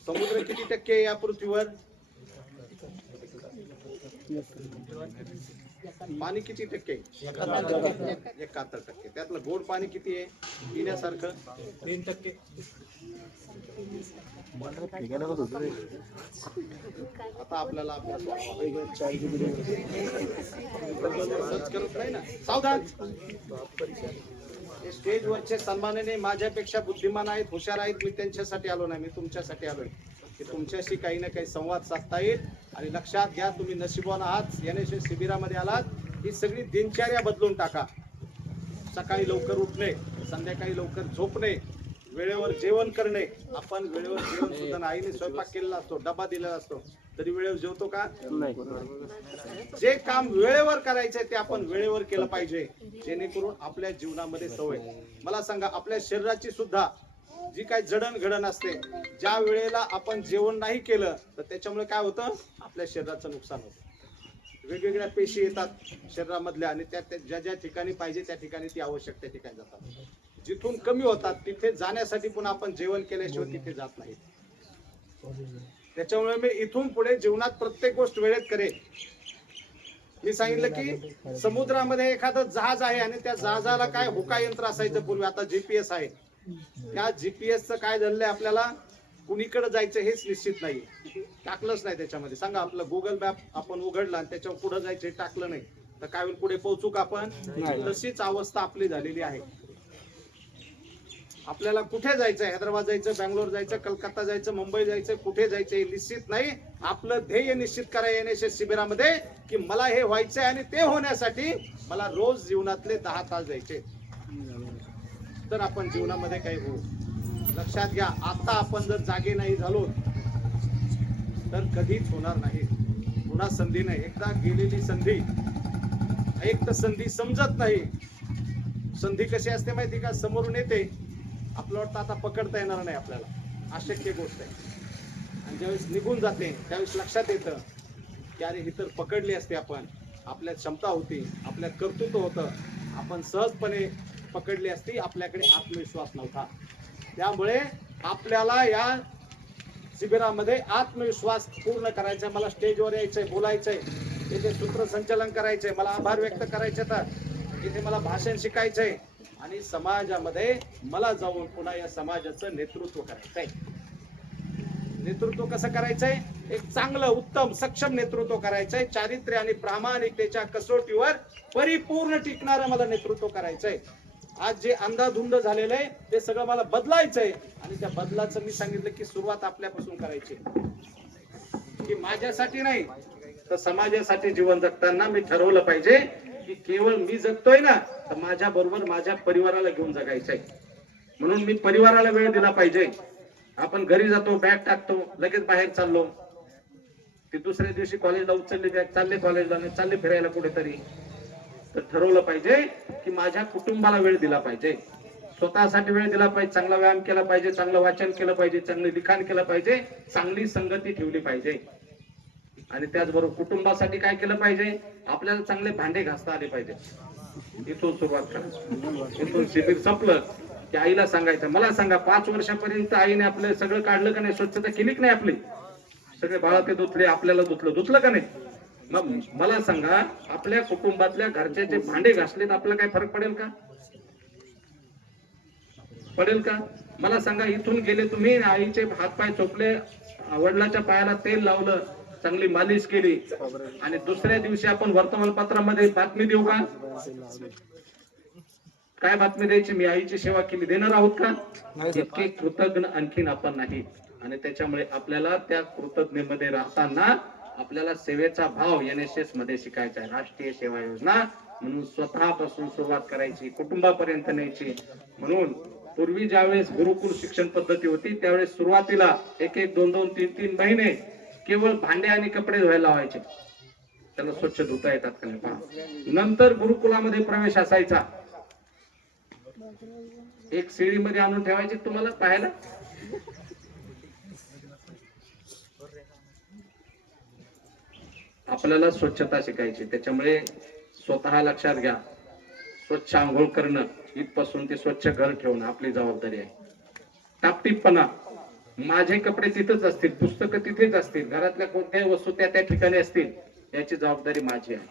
समुद्र किती टक्के आहे या पृथ्वीवर? पाणी किती टक्के? 71%. त्यातलं गोड पाणी किती आहे पिण्यासारखं? 3%. आता आपल्याला अभ्यास सर्च करत नाही ना. सावधान. हे स्टेजवरचे सन्मानने माझ्यापेक्षा बुद्धिमान आहेत, हुशार आहेत. मी त्यांच्यासाठी आलो नाही, मी तुमच्यासाठी आलोय की तुमच्याशी काही ना काही संवाद साधता येईल. आणि लक्षात घ्या, तुम्ही नशिबवान आहात, NSS शिबिरामध्ये आलात. ही सगळी दिनचर्या बदलून टाका. सकाळी लवकर उठणे, संध्याकाळी लवकर झोपणे, वेळेवर जेवण करणे. आपण वेळेवर जेवण सुद्धा आईने स्वयंपाक केलेला असतो, डबा दिलेला असतो, तरी वेळेवर जेवतो का? जे काम वेळेवर करायचंय ते आपण वेळेवर केलं पाहिजे, जेणेकरून आपल्या जीवनामध्ये सवय. मला सांगा, आपल्या शरीराची सुद्धा जी काही जडणघडण असते, ज्या वेळेला आपण जेवण नाही केलं तर त्याच्यामुळे काय होतं? आपल्या शरीराचं नुकसान होतं. वेगवेगळ्या पेशी येतात शरीरामधल्या आणि त्या ज्या ज्या ठिकाणी पाहिजे त्या ठिकाणी ती आवश्यक त्या ठिकाणी जातात. जिथून कमी होतात तिथे जाण्यासाठी पण आपण जेवण केल्याशिवाय तिथे जात नाही. त्याच्यामुळे मी इथून पुढे जीवनात प्रत्येक गोष्ट वेळेत करेन. मी सांगितलं की समुद्रामध्ये एखादं जहाज आहे आणि त्या जहाजाला काय होका यंत्र असायचं पूर्वी, आता GPS आहे. त्या GPSचं काय झालंय, आपल्याला कुणीकडे जायचं हेच निश्चित नाही, टाकलंच नाही त्याच्यामध्ये. सांगा, आपलं गुगल मॅप आपण उघडला आणि त्याच्यावर पुढे जायचं हे टाकलं नाही तर काय होईल? पुढे पोहोचू का आपण? तशीच अवस्था आपली झालेली आहे. आपल्याला कुठे जायचं? हैदराबाद जायचं, बँगलोर जायचं, कलकत्ता जायचं, मुंबई जायचं, कुठे जायचं हे निश्चित नाही. आपलं ध्येय निश्चित करा NSS शिबिरामध्ये की मला हे व्हायचंय आणि ते होण्यासाठी मला रोज जीवनातले 10 तास द्यायचे, तर आपण जीवनामध्ये काही होऊ. लक्षात घ्या, आता आपण जर जागे नाही झालो तर कधीच होणार नाही. पुन्हा संधी नाही. एकदा गेलेली संधी, एक तर संधी समजत नाही. संधी कशी असते माहिती का? समोरून येते, आपलं वाटतं आता पकडता येणार नाही आपल्याला, अशक्य गोष्ट आहे. आणि ज्यावेळेस निघून जाते त्यावेळेस लक्षात येतं की अरे ही तर पकडली असते आपण, आपल्यात क्षमता होती, आपल्यात कर्तृत्व होतं, आपण सहजपणे पकडली असती, आपल्याकडे आत्मविश्वास नव्हता. त्यामुळे आपल्याला या शिबिरामध्ये आत्मविश्वास पूर्ण करायचा. मला स्टेजवर यायचंय, बोलायचंय, इथे सूत्रसंचालन करायचंय, मला आभार व्यक्त करायचे, तर इथे मला भाषण शिकायचंय आणि समाजामध्ये मला जाऊन पुन्हा या समाजाचं नेतृत्व करायचंय. नेतृत्व कसं करायचंय? एक चांगलं, उत्तम, सक्षम नेतृत्व करायचंय. चारित्र्य आणि प्रामाणिकतेच्या कसोटीवर परिपूर्ण टिकणारं मला नेतृत्व करायचंय. आज जे अंधाधुंद झालेलं आहे ते सगळं मला बदलायचंय आणि त्या बदलाचं मी सांगितलं की सुरुवात आपल्यापासून करायची, की माझ्यासाठी नाही तर समाजासाठी जीवन जगताना मी ठरवलं पाहिजे की केवळ मी जगतोय ना तर माझ्या बरोबर माझ्या परिवाराला घेऊन जगायचंय. म्हणून मी परिवाराला वेळ दिला पाहिजे. आपण घरी जातो, बॅग टाकतो, लगेच बाहेर चाललो, ते दुसऱ्या दिवशी कॉलेजला उचलले बॅग, चालले कॉलेजला, चालले फिरायला कुठेतरी. तर ठरवलं पाहिजे की माझ्या कुटुंबाला वेळ दिला पाहिजे, स्वतःसाठी वेळ दिला पाहिजे, चांगला व्यायाम केला पाहिजे, चांगलं वाचन केलं पाहिजे, चांगले लिखाण केलं पाहिजे, चांगली संगती ठेवली पाहिजे. आणि त्याचबरोबर कुटुंबासाठी काय केलं पाहिजे? आपल्याला चांगले भांडे घासता आले पाहिजे. इथून सुरुवात करा. इथून शिबिर संपलं की आईला सांगायचं, मला सांगा 5 वर्षापर्यंत आईने आपलं सगळं काढलं का नाही? स्वच्छता केली की नाही? आपली सगळे बाळा ते धुतले, आपल्याला धुतलं का नाही? मग मला सांगा, आपल्या कुटुंबातल्या घरच्याचे भांडे घासले तर आपल्याला काय फरक पडेल का? पडेल का? मला सांगा, इथून गेले तुम्ही, आईचे हातपाय चोपले, वडिलाच्या पायाला तेल लावलं, चांगली मालिश केली आणि दुसऱ्या दिवशी आपण वर्तमानपत्रामध्ये बातमी देऊ का? काय बातमी द्यायची? मी आईची सेवा केली, देणार आहोत का? इतके कृतज्ञ आणखीन आपण नाही. आणि त्याच्यामुळे आपल्याला त्या कृतज्ञतेमध्ये राहताना आपल्याला सेवेचा भाव NSS मध्ये शिकायचा आहे. राष्ट्रीय सेवा योजना म्हणून स्वतःपासून सुरुवात करायची, कुटुंबापर्यंत न्यायची. म्हणून पूर्वी ज्यावेळेस गुरुकुल शिक्षण पद्धती होती त्यावेळेस सुरुवातीला 1-1, 2-2, 3-3 महिने केवळ भांडे आणि कपडे धुवायला लावायचे, त्याला स्वच्छ धुता येतात का नाही पहा. नंतर गुरुकुलामध्ये प्रवेश असायचा, एक सीडीमध्ये आणून ठेवायचे तुम्हाला पाहायला. आपल्याला स्वच्छता शिकायची. त्याच्यामुळे स्वतः लक्षात घ्या, स्वच्छ आंघोळ करणं इथपासून ते स्वच्छ घर ठेवणं आपली जबाबदारी आहे. टापटीपणा, माझे कपडे तिथेच असतील, पुस्तकं तिथेच असतील, घरातल्या कोणत्याही वस्तू त्या त्या ठिकाणी असतील, याची जबाबदारी माझी आहे.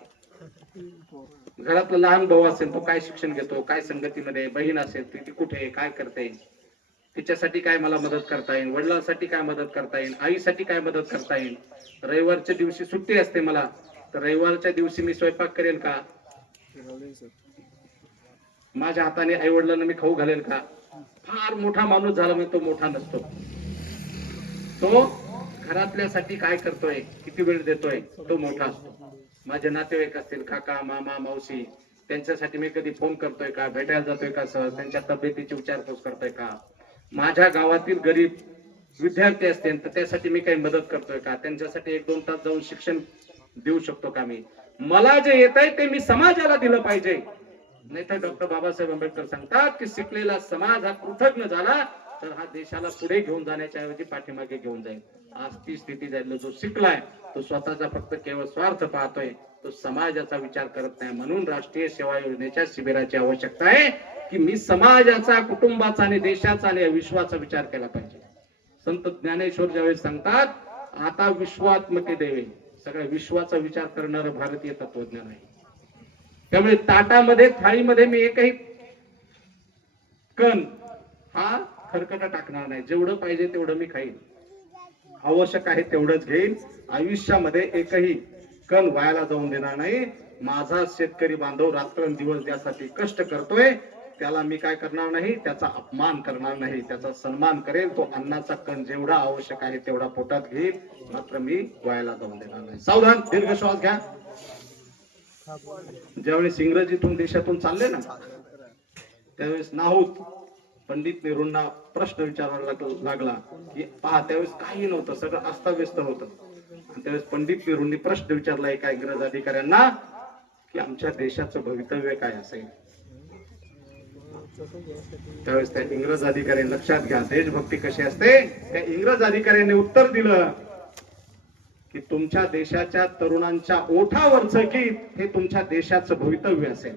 घरातला लहान भाऊ असेल तो काय शिक्षण घेतो, काय संगतीमध्ये, बहीण असेल ती कुठे काय करते, तिच्यासाठी काय मला मदत करता येईल, वडिलांसाठी काय मदत करता येईल, आईसाठी काय मदत करता येईल. रविवारच्या दिवशी सुट्टी असते मला, तर रविवारच्या दिवशी मी स्वयंपाक करेल का, माझ्या हाताने आई वडिलांना मी खाऊ घालेल का. फार मोठा माणूस झाला म्हणजे तो मोठा नसतो. तो घरातल्यासाठी काय करतोय, किती वेळ देतोय, तो मोठा असतो. माझे नातेवाईक असतील, काका मामा मावशी, त्यांच्यासाठी मी कधी फोन करतोय का, भेटायला जातोय का, सहज त्यांच्या तब्येतीची विचारपूस करतोय का. माझ्या गावातील गरीब विद्यार्थी असतील तर त्यासाठी मी काही मदत करतोय का, त्यांच्यासाठी 1-2 तास जाऊन शिक्षण देऊ शकतो का मी. मला जे येत आहे ते मी समाजाला दिलं पाहिजे. नाही तर डॉक्टर बाबासाहेब आंबेडकर सांगतात की शिकलेला समाज हा कृतज्ञ झाला तर हा देशाला पुढे घेऊन जाण्याच्या ऐवजी पाठीमागे घेऊन जाईल. आज ती स्थिती झाली. जो शिकलाय तो स्वतःचा फक्त केवळ स्वार्थ पाहतोय, तो समाजाचा विचार करत नाही. म्हणून राष्ट्रीय सेवा योजनेच्या शिबिराची आवश्यकता आहे की मी समाजाचा, कुटुंबाचा आणि देशाचा आणि विश्वाचा विचार केला पाहिजे. संत ज्ञानेश्वर ज्यावेळेस सांगतात, आता विश्वात्मके देवे, सगळ्या विश्वाचा विचार करणारं भारतीय तत्वज्ञान आहे. त्यामुळे ताटामध्ये, थाळीमध्ये मी एकही कण हा खरकटा टाकणार नाही. जेवढं पाहिजे तेवढं मी खाईन, आवश्यक आहे तेवढंच घेईन. आयुष्यामध्ये एकही कण वायाला जाऊन देणार नाही. माझा शेतकरी बांधव रात्रंदिवस यासाठी कष्ट करतोय, त्याला मी काय करणार नाही, त्याचा अपमान करणार नाही, त्याचा सन्मान करेल. तो अन्नाचा कण जेवढा आवश्यक आहे तेवढा पोटात घेईल, मात्र मी वायाला जाऊन देणार नाही. सावधान, दीर्घ श्वास घ्या. ज्यावेळेस इंग्रजीतून देशातून चालले ना, त्यावेळेस नाहूत पंडित नेहरूंना प्रश्न विचारायला लागला की पहा, त्यावेळेस काही नव्हतं, सगळं अस्ताव्यस्त होतं. आणि त्यावेळेस पंडित नेहरूंनी प्रश्न विचारला एका इंग्रज अधिकाऱ्यांना की आमच्या देशाचं भवितव्य काय असेल. त्यावेळेस त्या इंग्रज अधिकाऱ्यांनी, लक्षात घ्या देशभक्ती कशी असते, त्या इंग्रज अधिकाऱ्यांनी उत्तर दिलं की तुमच्या देशाच्या तरुणांच्या ओठावरचं गीत हे तुमच्या देशाचं भवितव्य असेल.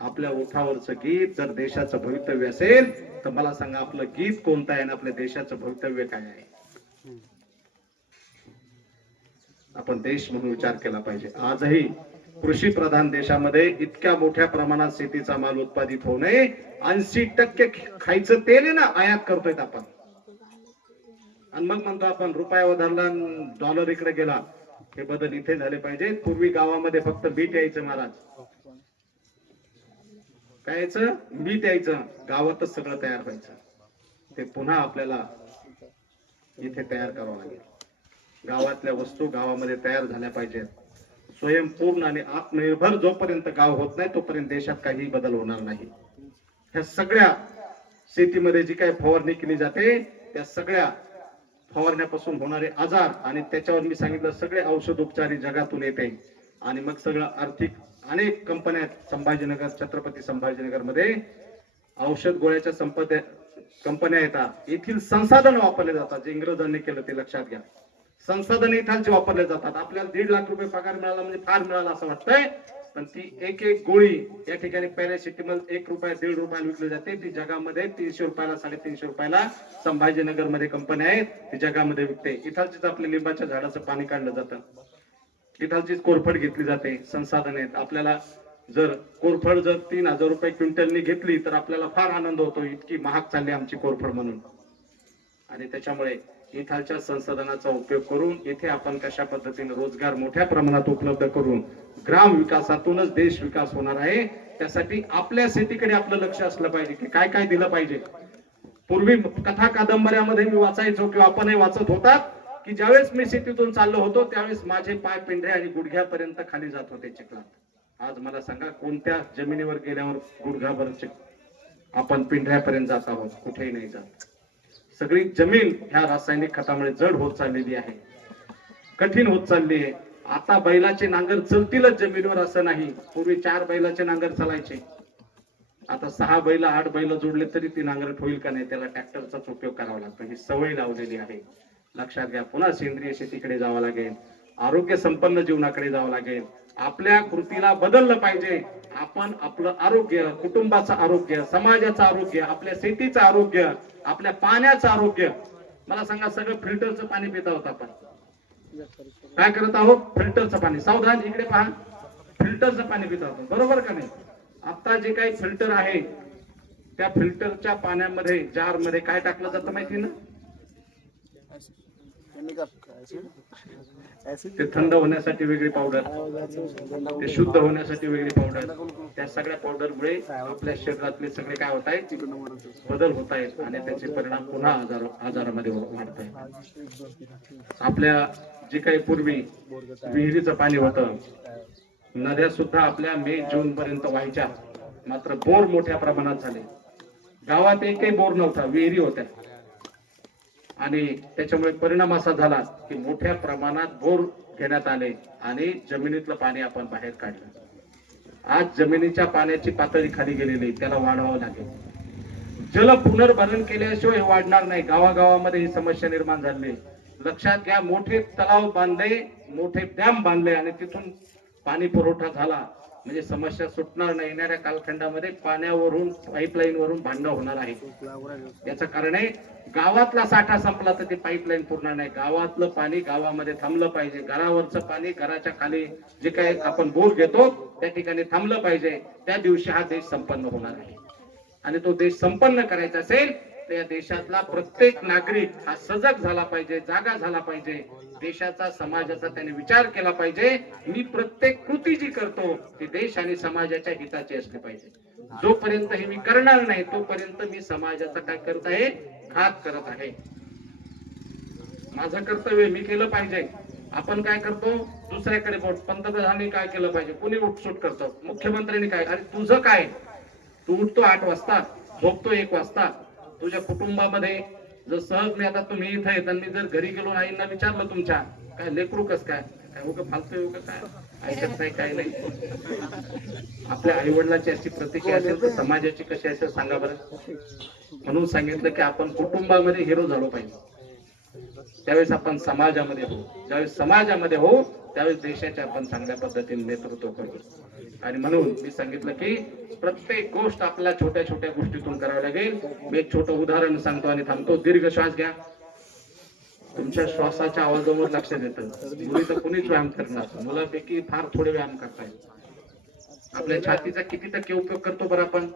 आपल्या ओठावरचं गीत जर देशाचं भवितव्य असेल तर मला सांगा, आपलं गीत कोणतं आहे आणि आपल्या देशाचं भवितव्य काय आहे. आपण देश म्हणून विचार केला पाहिजे. आजही कृषी प्रधान देशामध्ये इतक्या मोठ्या प्रमाणात शेतीचा माल उत्पादित होऊ नये. 80% खायचं तेल आहे ना, आयात करतोय आपण. आणि मग म्हणतो आपण रुपया उधारला, डॉलर इकडे गेला. हे बदल इथे झाले पाहिजे. पूर्वी गावामध्ये फक्त बीट यायचं महाराज, काय यायचं, बीट यायचं, गावातच सगळं तयार व्हायचं. ते पुन्हा आपल्याला इथे तयार करावं लागेल. गावातल्या वस्तू गावामध्ये तयार झाल्या पाहिजेत. स्वयंपूर्ण आणि आत्मनिर्भर जोपर्यंत गाव होत नाही तोपर्यंत देशात काही बदल होणार नाही. ह्या सगळ्या शेतीमध्ये जी काही फवारणी केली जाते त्या सगळ्या फवारण्यापासून होणारे आजार आणि त्याच्यावर मी सांगितलं सगळे औषध उपचार जगातून येते. आणि मग सगळं आर्थिक अनेक कंपन्या, संभाजीनगर, छत्रपती संभाजीनगर मध्ये औषध गोळ्याच्या कंपन्या येतात. येथील संसाधन वापरले जातात. जे इंग्रजांनी केलं ते लक्षात घ्या. संसाधन इथालचे वापरले जातात. आपल्याला 1.5 लाख रुपये पगार मिळाला म्हणजे फार मिळाला असं वाटतंय, पण ती एक गोळी या ठिकाणी पॅरासिटामॉल 1 रुपया 1.5 रुपयाला विकली जाते. ती जगामध्ये 300 रुपयाला 350 रुपयाला संभाजीनगर मध्ये कंपन्या आहेत, ती जगामध्ये विकते. इथालचीच आपल्या लिंबाच्या झाडाचं पाणी काढलं जातं, इथालचीच कोरफड घेतली जाते. संसाधन आहेत. आपल्याला जर कोरफड जर 3000 रुपये क्विंटलनी घेतली तर आपल्याला फार आनंद होतो, इतकी महाग चालली आमची कोरफड म्हणून. आणि त्याच्यामुळे इथालच्या संसाधनाचा उपयोग करून इथे आपण कशा पद्धतीने रोजगार मोठ्या प्रमाणात उपलब्ध करून ग्राम विकासातूनच देश विकास होणार आहे. त्यासाठी आपल्या शेतीकडे आपलं लक्ष असलं पाहिजे की काय काय दिलं पाहिजे. पूर्वी कथा कादंबऱ्यामध्ये मी वाचायचो किंवा आपणही वाचत होतात की ज्यावेळेस मी शेतीतून चाललो होतो त्यावेळेस माझे पाय पिंढरे आणि गुडघ्यापर्यंत खाली जात होते चिखलात. आज मला सांगा कोणत्या जमिनीवर गेल्यावर गुडघाभर आपण पिंढऱ्यापर्यंत जात आहोत? कुठेही नाही जात. सगळी जमीन ह्या रासायनिक खतामुळे जड होत चाललेली आहे, कठीण होत चालली आहे. आता बैलाचे नांगर चलतीलच जमिनीवर असं नाही. पूर्वी 4 बैलाचे नांगर चालायचे, आता 6 बैल 8 बैल जोडले तरी ती नांगरट होईल का नाही, त्याला ट्रॅक्टरचाच उपयोग करावा लागतो. ही सवय लावलेली आहे. लक्षात घ्या. पुन्हा सेंद्रिय शेतीकडे जावं लागेल, आरोग्य संपन्न जीवनाकडे जावं लागेल. आपल्या कृतीला बदललं पाहिजे. आपण आपलं आरोग्य, कुटुंबाचं आरोग्य, समाजाचं आरोग्य, आपल्या शेतीचं आरोग्य, आपल्या पाण्याचं आरोग्य. मला सांगा, सगळं फिल्टरचं पाणी पिता होत आपण, काय करत आहोत? फिल्टरचं पाणी. सावधान, इकडे पहा, फिल्टरचं पाणी पिता होतो, बरोबर का नाही? आता जे काही फिल्टर आहे त्या फिल्टरच्या पाण्यामध्ये जार मध्ये काय टाकलं जातं माहिती ना? ते थंड होण्यासाठी वेगळी पावडर, ते शुद्ध होण्यासाठी वेगळी पावडर. त्या सगळ्या पावडरमुळे आपल्या शरीरातले सगळे काय होत आहेत, बदल होत आहेत आणि त्याचे परिणाम पुन्हा आजारामध्ये वाढत आहेत. आपल्या जे काही पूर्वी विहिरीचं पाणी होतं, नद्या सुद्धा आपल्या मे जून पर्यंत व्हायच्या, मात्र बोर मोठ्या प्रमाणात झाले. गावात एकही बोर नव्हता, विहिरी होत्या. आणि त्याच्यामुळे परिणाम असा झाला की मोठ्या प्रमाणात बोर घेण्यात आले आणि जमिनीतलं पाणी आपण बाहेर काढलं. आज जमिनीच्या पाण्याची पातळी खाली गेलेली, त्याला वाढवावं लागेल. जल पुनर्भरण केल्याशिवाय हे वाढणार नाही. गावागावामध्ये ही समस्या निर्माण झाली. लक्षात घ्या, मोठे तलाव बांधले, मोठे डॅम बांधले आणि तिथून पाणी पुरवठा झाला म्हणजे समस्या सुटणार नाही. येणाऱ्या कालखंडामध्ये पाण्यावरून, पाईपलाईन वरून भांडण होणार आहे. याचं कारण आहे, गावातला साठा संपला तर ते पाईपलाईन पुरणार नाही. गावातलं पाणी गावामध्ये थांबलं पाहिजे. घरावरचं पाणी घराच्या खाली जे काही आपण बोर घेतो त्या ठिकाणी थांबलं पाहिजे. त्या दिवशी हा देश संपन्न होणार आहे. आणि तो देश संपन्न करायचा असेल तर या देशातला प्रत्येक नागरिक हा सजग झाला पाहिजे, जागा झाला पाहिजे. देशाचा, समाजाचा त्याने विचार केला पाहिजे. मी प्रत्येक कृती जी करतो ती देश आणि समाजाच्या हिताची असली पाहिजे. जोपर्यंत हे मी करणार नाही तोपर्यंत मी समाजाचा काय करत आहे, घात करत आहे. माझं कर्तव्य मी केलं पाहिजे. आपण काय करतो, दुसऱ्याकडे बोट. पंतप्रधानांनी काय केलं पाहिजे, कुणी उठसूट करतो, मुख्यमंत्र्यांनी काय. अरे तुझं काय? तू उठतो 8 वाजता, झोपतो 1 वाजता. तुझ्या कुटुंबामध्ये जर सहज मी, आता तुम्ही इथं येत आणि मी जर घरी गेलो आईंना विचारलं तुमच्या काय लेकरू कस काय, काय उगा फालतू उगा काय ऐकत नाही, काय नाही. आपल्या आई वडिलांची अशी प्रतिक्रिया असेल तर समाजाची कशी असेल सांगा बरं. म्हणून सांगितलं की आपण कुटुंबामध्ये हिरो झालो पाहिजे. त्यावेळेस आपण समाजामध्ये हो, ज्यावेळेस समाजामध्ये हो त्यावेळेस देशाचे आपण चांगल्या पद्धतीने नेतृत्व करू. आणि म्हणून मी सांगितलं की प्रत्येक गोष्ट आपल्याला छोट्या छोट्या गोष्टीतून करावी लागेल. मी एक छोटं उदाहरण सांगतो आणि थांबतो. दीर्घ श्वास घ्या. तुमच्या श्वासाच्या आवाजावर लक्ष देतं. मुली तर कोणीच व्यायाम करणार, मुलापैकी फार थोडे व्यायाम करतायत. आपल्या छातीचा किती टक्के उपयोग करतो बरं आपण?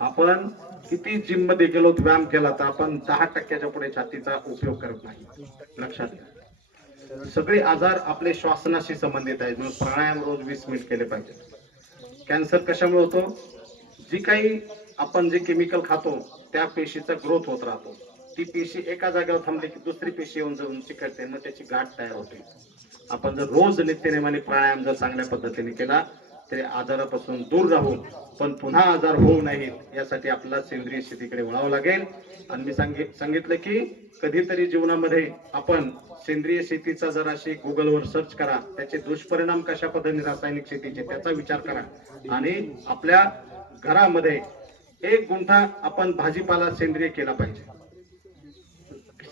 आपण किती जिम मध्ये गेलो, व्यायाम केला तर आपण 10% पुढे छातीचा उपयोग करत नाही. लक्षात घ्या. सगळे आजार आपले श्वासनाशी संबंधित आहेत. म्हणून प्राणायाम रोज 20 मिनिट केले पाहिजे. कॅन्सर कशामुळे होतो? जी काही आपण जे केमिकल खातो त्या पेशीचा ग्रोथ होत राहतो. ती पेशी एका जागेवर थांबली की दुसरी पेशी येऊन जाऊन चिकटते, मग त्याची गाठ तयार होते. आपण जर रोज नित्यनेमाने प्राणायाम जर चांगल्या पद्धतीने केला तरी आजारापासून दूर राहू, पण पुन्हा आजार होऊ नयेत यासाठी आपल्याला सेंद्रिय शेतीकडे वळावं लागेल. आणि मी सांगितलं की कधीतरी जीवनामध्ये आपण सेंद्रिय शेतीचा जराशी गुगलवर सर्च करा, त्याचे दुष्परिणाम कशा पद्धतीने रासायनिक शेतीचे त्याचा विचार करा. आणि आपल्या घरामध्ये 1 गुंठा आपण भाजीपाला सेंद्रिय केला पाहिजे.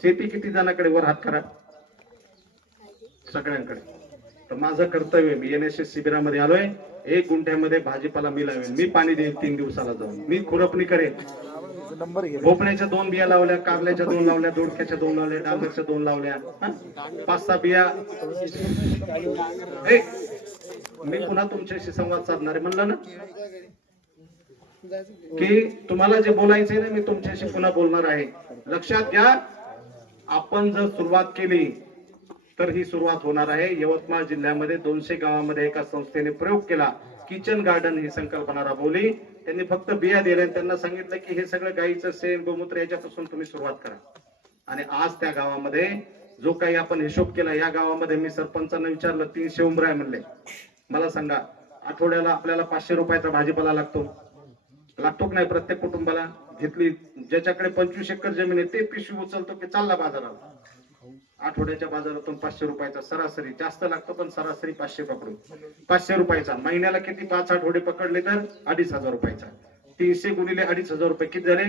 शेती किती जणांकडे, वर हात करा. सगळ्यांकडे. तर माझं कर्तव्य, मी NSS शिबिरामध्ये आलोय. 1 गुंठ्यामध्ये भाजीपाला मी लावेन. मी पाणी देईन 3 दिवसाला जाऊन. मी खुरपणी करेन. भोपळ्याच्या 2 बिया लावल्या, कारल्याच्या 2 लावल्या, दोडक्याच्या 2 लावल्या, डांगरच्या 2 लावल्या, 5-6 बिया. मी पुन्हा तुमच्याशी संवाद साधणार आहे म्हणलं ना की तुम्हाला जे बोलायचंय ना मी तुमच्याशी पुन्हा बोलणार आहे. लक्षात घ्या, आपण जर सुरुवात केली तर ही सुरुवात होणार आहे. यवतमाळ जिल्ह्यामध्ये 200 गावामध्ये एका संस्थेने प्रयोग केला. किचन गार्डन ही संकल्पना राबवली. त्यांनी फक्त बिया दिल्या आणि त्यांना सांगितलं की हे सगळं गाईचं शेण, गोमूत्र याच्यापासून तुम्ही सुरुवात करा. आणि आज त्या गावामध्ये जो काही आपण हिशोब केला, या गावामध्ये मी सरपंचांना विचारलं, 300 उंबऱ्या म्हणले. मला सांगा, आठवड्याला आपल्याला 500 रुपयाचा भाजीपाला लागतो की नाही? प्रत्येक कुटुंबाला घेतली, ज्याच्याकडे 25 एकर जमीन आहे ते पिशवी उचलतो की चालला बाजाराला. आठवड्याच्या बाजारातून 500 रुपयाचा सरासरी, जास्त लागतो पण सरासरी 500 पकडून 500 रुपयाचा. महिन्याला किती? 5 आठवडे पकडले तर 2,500 रुपयाचा. 300 गुणिले 2,500 रुपये किती झाले?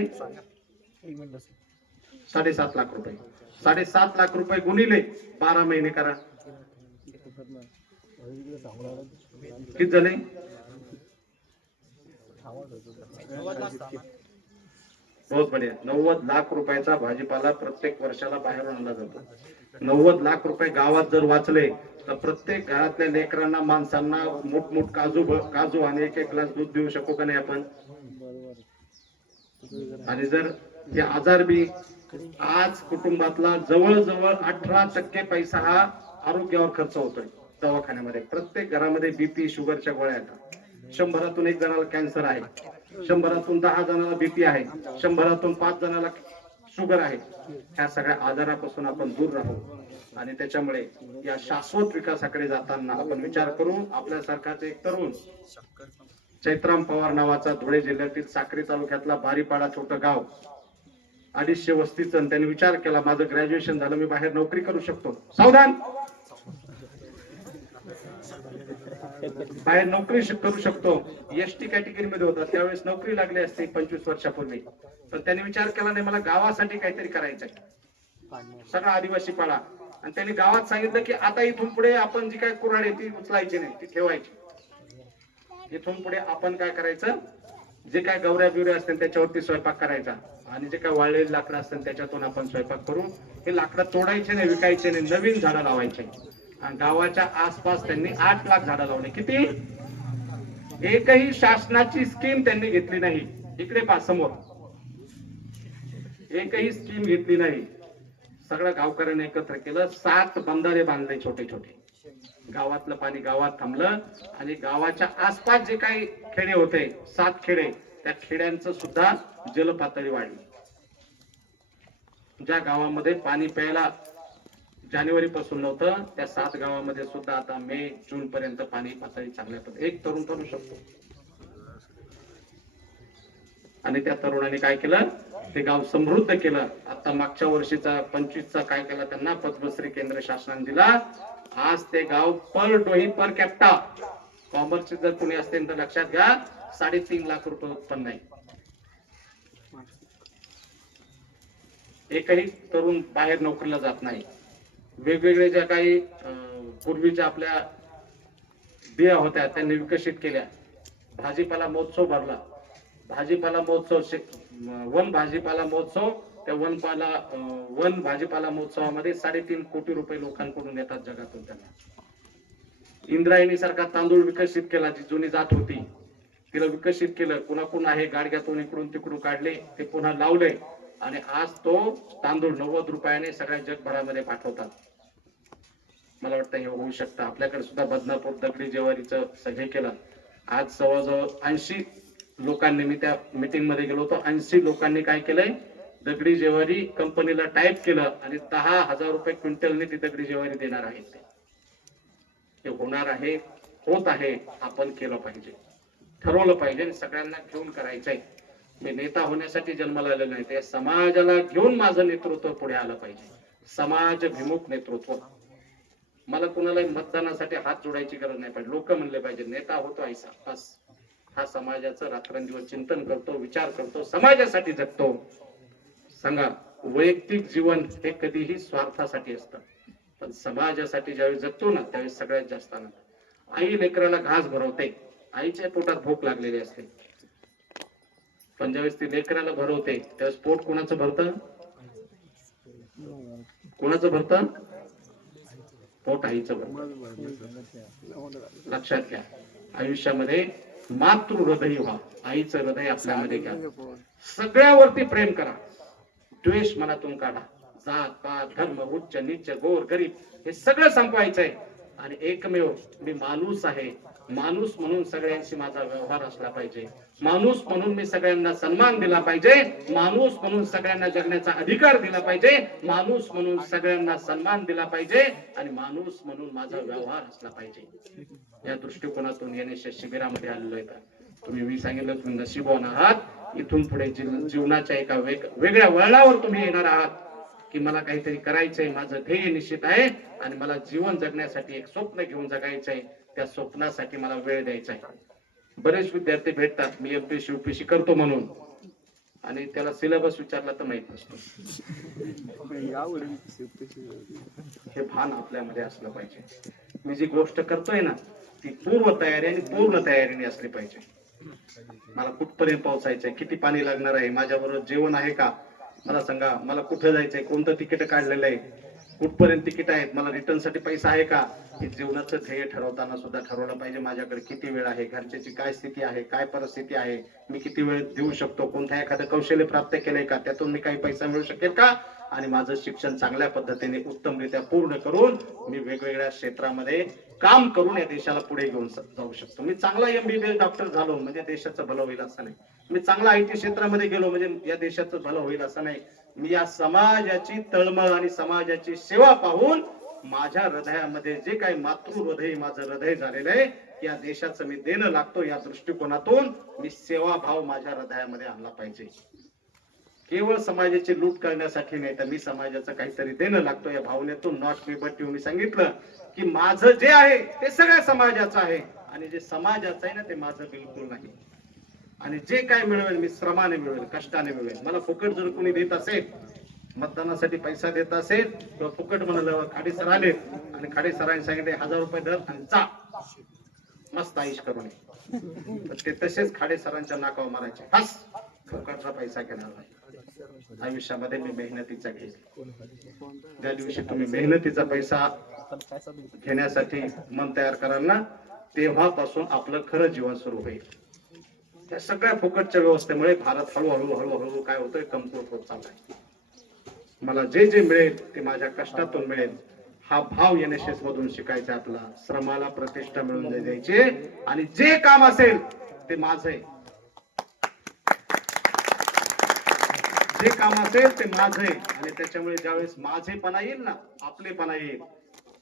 7.5 लाख रुपये. 7.5 लाख रुपये गुणिले 12 महिने करा, किती झाले? बहुत बढिया. 90 लाख रुपयाचा भाजीपाला प्रत्येक वर्षाला बाहेरून आणला जातो. 90 लाख रुपये गावात जर वाचले तर प्रत्येक घरातल्या लेकरांना माणसांना मोठमोठ काजू आणि एक एक ग्लास दूध देऊ शकू का नाही आपण. आणि जर हे आजार बी आज कुटुंबातला जवळजवळ 18% पैसा हा आरोग्यावर खर्च होतोय दवाखान्यामध्ये. प्रत्येक घरामध्ये बीपी शुगरच्या गोळ्या येतात. 100तून 1 जणाला कॅन्सर आहे, 100तून 10 जणाला बीपी आहे, 100तून 5 जणाला शुगर आहे. ह्या सगळ्या आजारापासून आपण दूर राहू आणि त्याच्यामुळे या शाश्वत विकासाकडे जाताना आपण विचार करू. आपल्यासारखाच एक तरुण चैत्राम पवार नावाचा धुळे जिल्ह्यातील साक्री तालुक्यातला बारीपाडा छोटं गाव 250 वस्तीचं, त्यांनी विचार केला माझं ग्रॅज्युएशन झालं, मी बाहेर नोकरी करू शकतो. सावधान, बाहेर नोकरी करू शकतो. एसटी कॅटेगरी मध्ये होता त्यावेळेस नोकरी लागली असते 25 वर्षापूर्वी. पण त्यांनी विचार केला नाही मला गावासाठी काहीतरी करायचंय. सगळा आदिवासी पाडा आणि त्यांनी गावात सांगितलं की आता इथून पुढे आपण जी काय कुऱ्हाडी ती उचलायची नाही, ती ठेवायची. इथून पुढे आपण काय करायचं, जे काय गवऱ्या बिवऱ्या असतील त्याच्यावरती स्वयंपाक करायचा आणि जे काय वाळलेली लाकडं असतील त्याच्यातून आपण स्वयंपाक करू. हे लाकडं तोडायचे नाही, विकायचे नाही, नवीन झाडं लावायचे. आणि गावाच्या आसपास त्यांनी 8 लाख झाडं लावले. किती? एकही शासनाची स्कीम त्यांनी घेतली नाही. इकडे पहा समोर, एकही स्कीम घेतली नाही. सगळं गावकऱ्यांनी एकत्र केलं. 7 बंधारे बांधले छोटे छोटे. गावातलं पाणी गावात थांबलं आणि गावाच्या आसपास जे काही खेडे होते 7 खेडे, त्या खेड्यांचं सुद्धा जलपातळी वाढली. ज्या गावामध्ये पाणी प्यायला जानेवारी पासून नव्हतं त्या 7 गावामध्ये सुद्धा आता मे जून पर्यंत पाणी पातळी चांगल्या पद्धतीने एक तरुण करू शकतो. आणि त्या तरुणाने काय केलं, ते गाव समृद्ध केलं. आता मागच्या वर्षीचा 25चा काय केला, त्यांना पद्मश्री केंद्र शासनाने दिला. आज ते गाव पर डोही पर कॅप्टा कॉमर्सचे जर कोणी असतील तर लक्षात घ्या 3.5 लाख रुपये उत्पन्न आहे. एकही तरुण बाहेर नोकरीला जात नाही. वेगवेगळे ज्या काही पूर्वीच्या आपल्या बिया होत्या त्यांनी विकसित केल्या. भाजीपाला महोत्सव भरला. भाजीपाला महोत्सव वन भाजीपाला महोत्सव, त्या वन भाजीपाला महोत्सवामध्ये 3.5 कोटी रुपये लोकांकडून येतात जगातून. त्यांना इंद्रायणी सारखा तांदूळ विकसित केला. जी जुनी जात होती तिला विकसित केलं. कुणाकुण आहे गाडग्यातून इकडून तिकडून काढले, ते पुन्हा लावले आणि आज तो तांदूळ 90 रुपयाने सगळ्या जगभरामध्ये पाठवतात. मला वाटतं हे होऊ शकतं. आपल्याकडे सुद्धा बदनापूर दगडी ज्वारीचं सगळे केलं. आज जवळजवळ 80 लोकांनी, मी त्या मीटिंग मध्ये गेलो होतो, 80 लोकांनी काय केलंय, दगडी ज्वारी कंपनीला टाईप केलं आणि 10,000 रुपये क्विंटलने ती दगडी ज्वारी देणार आहेत. हे होणार आहे, होत आहे. आपण केलं पाहिजे, ठरवलं पाहिजे आणि सगळ्यांना घेऊन करायचंय. मी नेता होण्यासाठी जन्माला आलेलो नाही, ते समाजाला घेऊन माझं नेतृत्व पुढे आलं पाहिजे. समाजभिमुख नेतृत्व. मला कुणाला मतदानासाठी हात जोडायची गरज नाही पाहिजे. लोक म्हणले पाहिजे नेता होतो ऐसा, बस. हा समाजाचं रात्रंदिवस चिंतन करतो, विचार करतो, समाजासाठी जगतो. सांगा, वैयक्तिक जीवन हे कधीही स्वार्थासाठी असतं, पण समाजासाठी ज्यावेळी जगतो ना त्यावेळी सगळ्यात जास्त आनंद. आई लेकराला घास भरवते, आईच्या पोटात भूक लागलेली असते, पण ज्यावेळेस ती लेकराला भरवते त्यावेळेस पोट कोणाचं भरतं? कोणाचं भरतं? पोट आईचं भरतं. लक्षात घ्या, आयुष्यामध्ये मातृ हृदय व्हा. आईचं हृदय आपल्यामध्ये घ्या. सगळ्यावरती प्रेम करा, द्वेष मनातून काढा. जात पात धर्म उच्च नीच गोर गरीब हे सगळं संपवायचंय. आणि एकमेव मी माणूस आहे, माणूस म्हणून सगळ्यांशी माझा व्यवहार असला पाहिजे. माणूस म्हणून मी सगळ्यांना सन्मान दिला पाहिजे. माणूस म्हणून सगळ्यांना जगण्याचा अधिकार दिला पाहिजे. माणूस म्हणून सगळ्यांना सन्मान दिला पाहिजे आणि माणूस म्हणून माझा व्यवहार असला पाहिजे. या दृष्टिकोनातून येण्याच्या शिबिरामध्ये आलेलो आहे. तुम्ही, मी सांगितलं, तुम्ही नशीबवान आहात. इथून पुढे जीवनाच्या एका वेगळ्या वळणावर तुम्ही येणार आहात की मला काहीतरी करायचंय, माझं ध्येय निश्चित आहे आणि मला जीवन जगण्यासाठी एक स्वप्न घेऊन जगायचंय. त्या स्वप्नासाठी मला वेळ द्यायचा आहे. बरेच विद्यार्थी भेटतात, मी एमपीएससी यूपीएससी करतो म्हणून, आणि त्याला सिलेबस विचारला तर माहित नसतो. हे भान आपल्यामध्ये असलं पाहिजे. मी जी गोष्ट करतोय ना ती पूर्व तयारी आणि पूर्ण तयारीने असली पाहिजे. मला कुठपर्यंत पोहोचायचंय, किती पाणी लागणार आहे, माझ्याबरोबर जेवण आहे का, मला सांगा. मला कुठं जायचंय, कोणतं तिकीट काढलेलं आहे, कुठपर्यंत तिकीट आहेत, मला रिटर्न साठी पैसा आहे का, हे जीवनाचं ध्येय ठरवताना सुद्धा ठरवलं पाहिजे. माझ्याकडे किती वेळ आहे, घरच्याची काय स्थिती आहे, काय परिस्थिती आहे, मी किती वेळ देऊ शकतो, कोणत्या एखादं कौशल्य प्राप्त केलंय का, त्यातून मी काही पैसा मिळू शकेल का, आणि माझं शिक्षण चांगल्या पद्धतीने उत्तमरित्या पूर्ण करून मी वेगवेगळ्या क्षेत्रामध्ये काम करून या देशाला पुढे घेऊन जाऊ शकतो. मी चांगला MBBS डॉक्टर झालो म्हणजे देशाचं भलं होईल असं नाही. मी चांगला IT क्षेत्रामध्ये गेलो म्हणजे या देशाचं भलं होईल असं नाही. मी या समाजाची तळमळ आणि समाजाची सेवा पाहून माझ्या हृदयामध्ये जे काही मातृ हृदय माझं हृदय झालेलं आहे, या देशाचं मी देणं लागतो, या दृष्टिकोनातून मी सेवाभाव माझ्या हृदयामध्ये आणला पाहिजे. केवळ समाजाची लूट करण्यासाठी नाही, तर मी समाजाचं काहीतरी देणं लागतो या भावनेतून. Not me but you. मी सांगितलं की माझं जे आहे ते सगळ्या समाजाचं आहे, आणि जे समाजाचं आहे ना ते माझं बिलकुल नाही. आणि जे काय मिळवेल मी श्रमाने मिळवेल, कष्टाने मिळवेल. मला फुकट जर कोणी देत असेल, मतदानासाठी पैसा देत असेल, किंवा फुकट म्हणलं खाडे सर आले आणि खाडे सरांनी सांगितले 1000 रुपये दर आणि जा मस्त आईश करून ये, तर ते तसेच खाडे सरांच्या नाकावर मारायचे, बस फुकटचा पैसा घेणार नाही. आयुष्यामध्ये मी मेहनतीचा घेईल. ज्या दिवशी तुम्ही मेहनतीचा पैसा घेण्यासाठी मन तयार कराल ना, तेव्हापासून आपलं खरं जीवन सुरू होईल. या सगळ्या फुकटच्या व्यवस्थेमुळे भारत हळूहळू हळूहळू काय होतोय, कमकुवत होत चाललाय. मला जे जे मिळेल ते माझ्या कष्टातून मिळेल, हा भाव NSS मधून शिकायचा. आपला श्रमाला प्रतिष्ठा मिळवून द्यायची, आणि जे काम असेल ते माझं आहे, जे काम असेल ते माझं आहे. आणि त्याच्यामुळे ज्यावेळेस माझेपणा येईल ना, आपलेपणा येईल,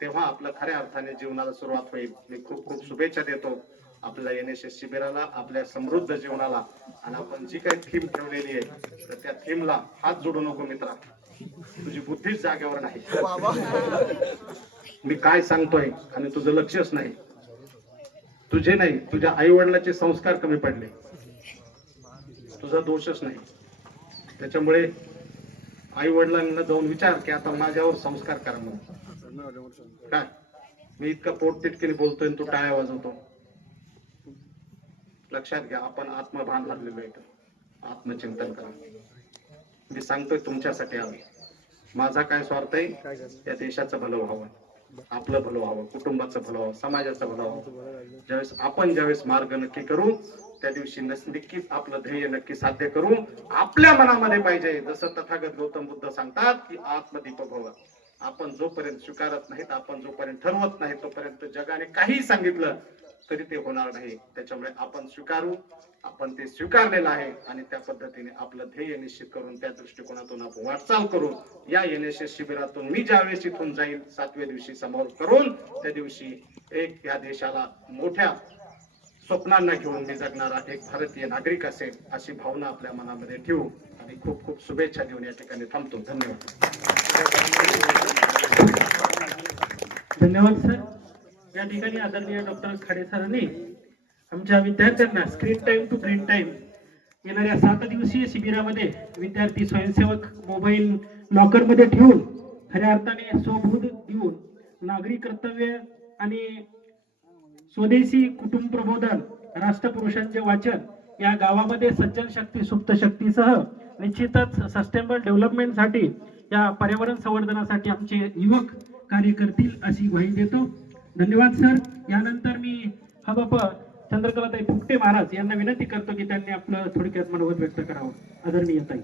तेव्हा आपलं खऱ्या अर्थाने जीवनाला सुरुवात होईल. मी खूप खूप शुभेच्छा देतो आपल्या NSS शिबिराला, आपल्या समृद्ध जीवनाला. आणि आपण जी काही थीम ठेवलेली आहे, तर त्या थीमला हात जोडू नको मित्रा, तुझी बुद्धीच जागेवर नाही. मी काय सांगतोय आणि तुझं लक्षच नाही, तुझे नाही, तुझ्या आई वडिलांचे संस्कार कमी पडले, तुझा दोषच नाही. त्याच्यामुळे आई वडिलांना जाऊन विचार की आता माझ्यावर संस्कार करा म्हणून. काय मी इतका पोटतिटकीने बोलतोय तू टाळ्या वाजवतो. लक्षात घ्या, आपण आत्मभान भरलेलो आहे, आत्मचिंतन करा. मी सांगतोय तुमच्यासाठी आम्ही, माझा काय स्वार्थ आहे, या देशाचं भलं व्हावं, आपलं भलं व्हावं, कुटुंबाचं भलं व्हावं, समाजाचं भलं व्हावं. ज्यावेळेस मार्ग नक्की करू, त्या दिवशी नक्कीच आपलं ध्येय नक्की साध्य करू. आपल्या मनामध्ये पाहिजे, जसं तथागत गौतम बुद्ध सांगतात की आत्मदीप भव. आपण जोपर्यंत स्वीकारत नाहीत, आपण जोपर्यंत ठरवत नाही, तोपर्यंत जगाने काही सांगितलं तरी ते होणार नाही. त्याच्यामुळे आपण स्वीकारू, आपण ते स्वीकारलेलं आहे, आणि त्या पद्धतीने आपलं ध्येय निश्चित करून त्या दृष्टिकोनातून आपण वाटचाल करू. या NSS शिबिरातून मी ज्यावेळेस इथून जाईल 7व्या दिवशी समोर करून, त्या दिवशी एक या देशाला मोठ्या स्वप्नांना घेऊन मी जगणारा एक भारतीय नागरिक असेल, अशी भावना आपल्या मनामध्ये ठेवू. आणि खूप खूप शुभेच्छा देऊन या ठिकाणी थांबतो. धन्यवाद. धन्यवाद सर. या ठिकाणी आदरणीय डॉक्टर खाडे सरांनी आमच्या विद्यार्थ्यांना screen time to brain time येणाऱ्या 7 दिवसीय शिबिरामध्ये विद्यार्थी स्वयंसेवक मोबाईल लॉकरमध्ये ठेवून खऱ्या अर्थाने स्वबोध देऊन नागरी कर्तव्य आणि स्वदेशी कुटुंब प्रबोधन, राष्ट्रपुरुषांचे वाचन, या गावामध्ये सज्जन शक्ती सुप्त शक्तीसह निश्चितच सस्टेनेबल डेव्हलपमेंटसाठी, या पर्यावरण संवर्धनासाठी आमचे युवक कार्य करतील अशी ग्वाही देतो. धन्यवाद सर. यानंतर मी हबाप चंद्रकलाताई फुकटे महाराज यांना विनंती करतो की त्यांनी आपलं थोडक्यात मनोगत व्यक्त करावं. आदरणीय ताई.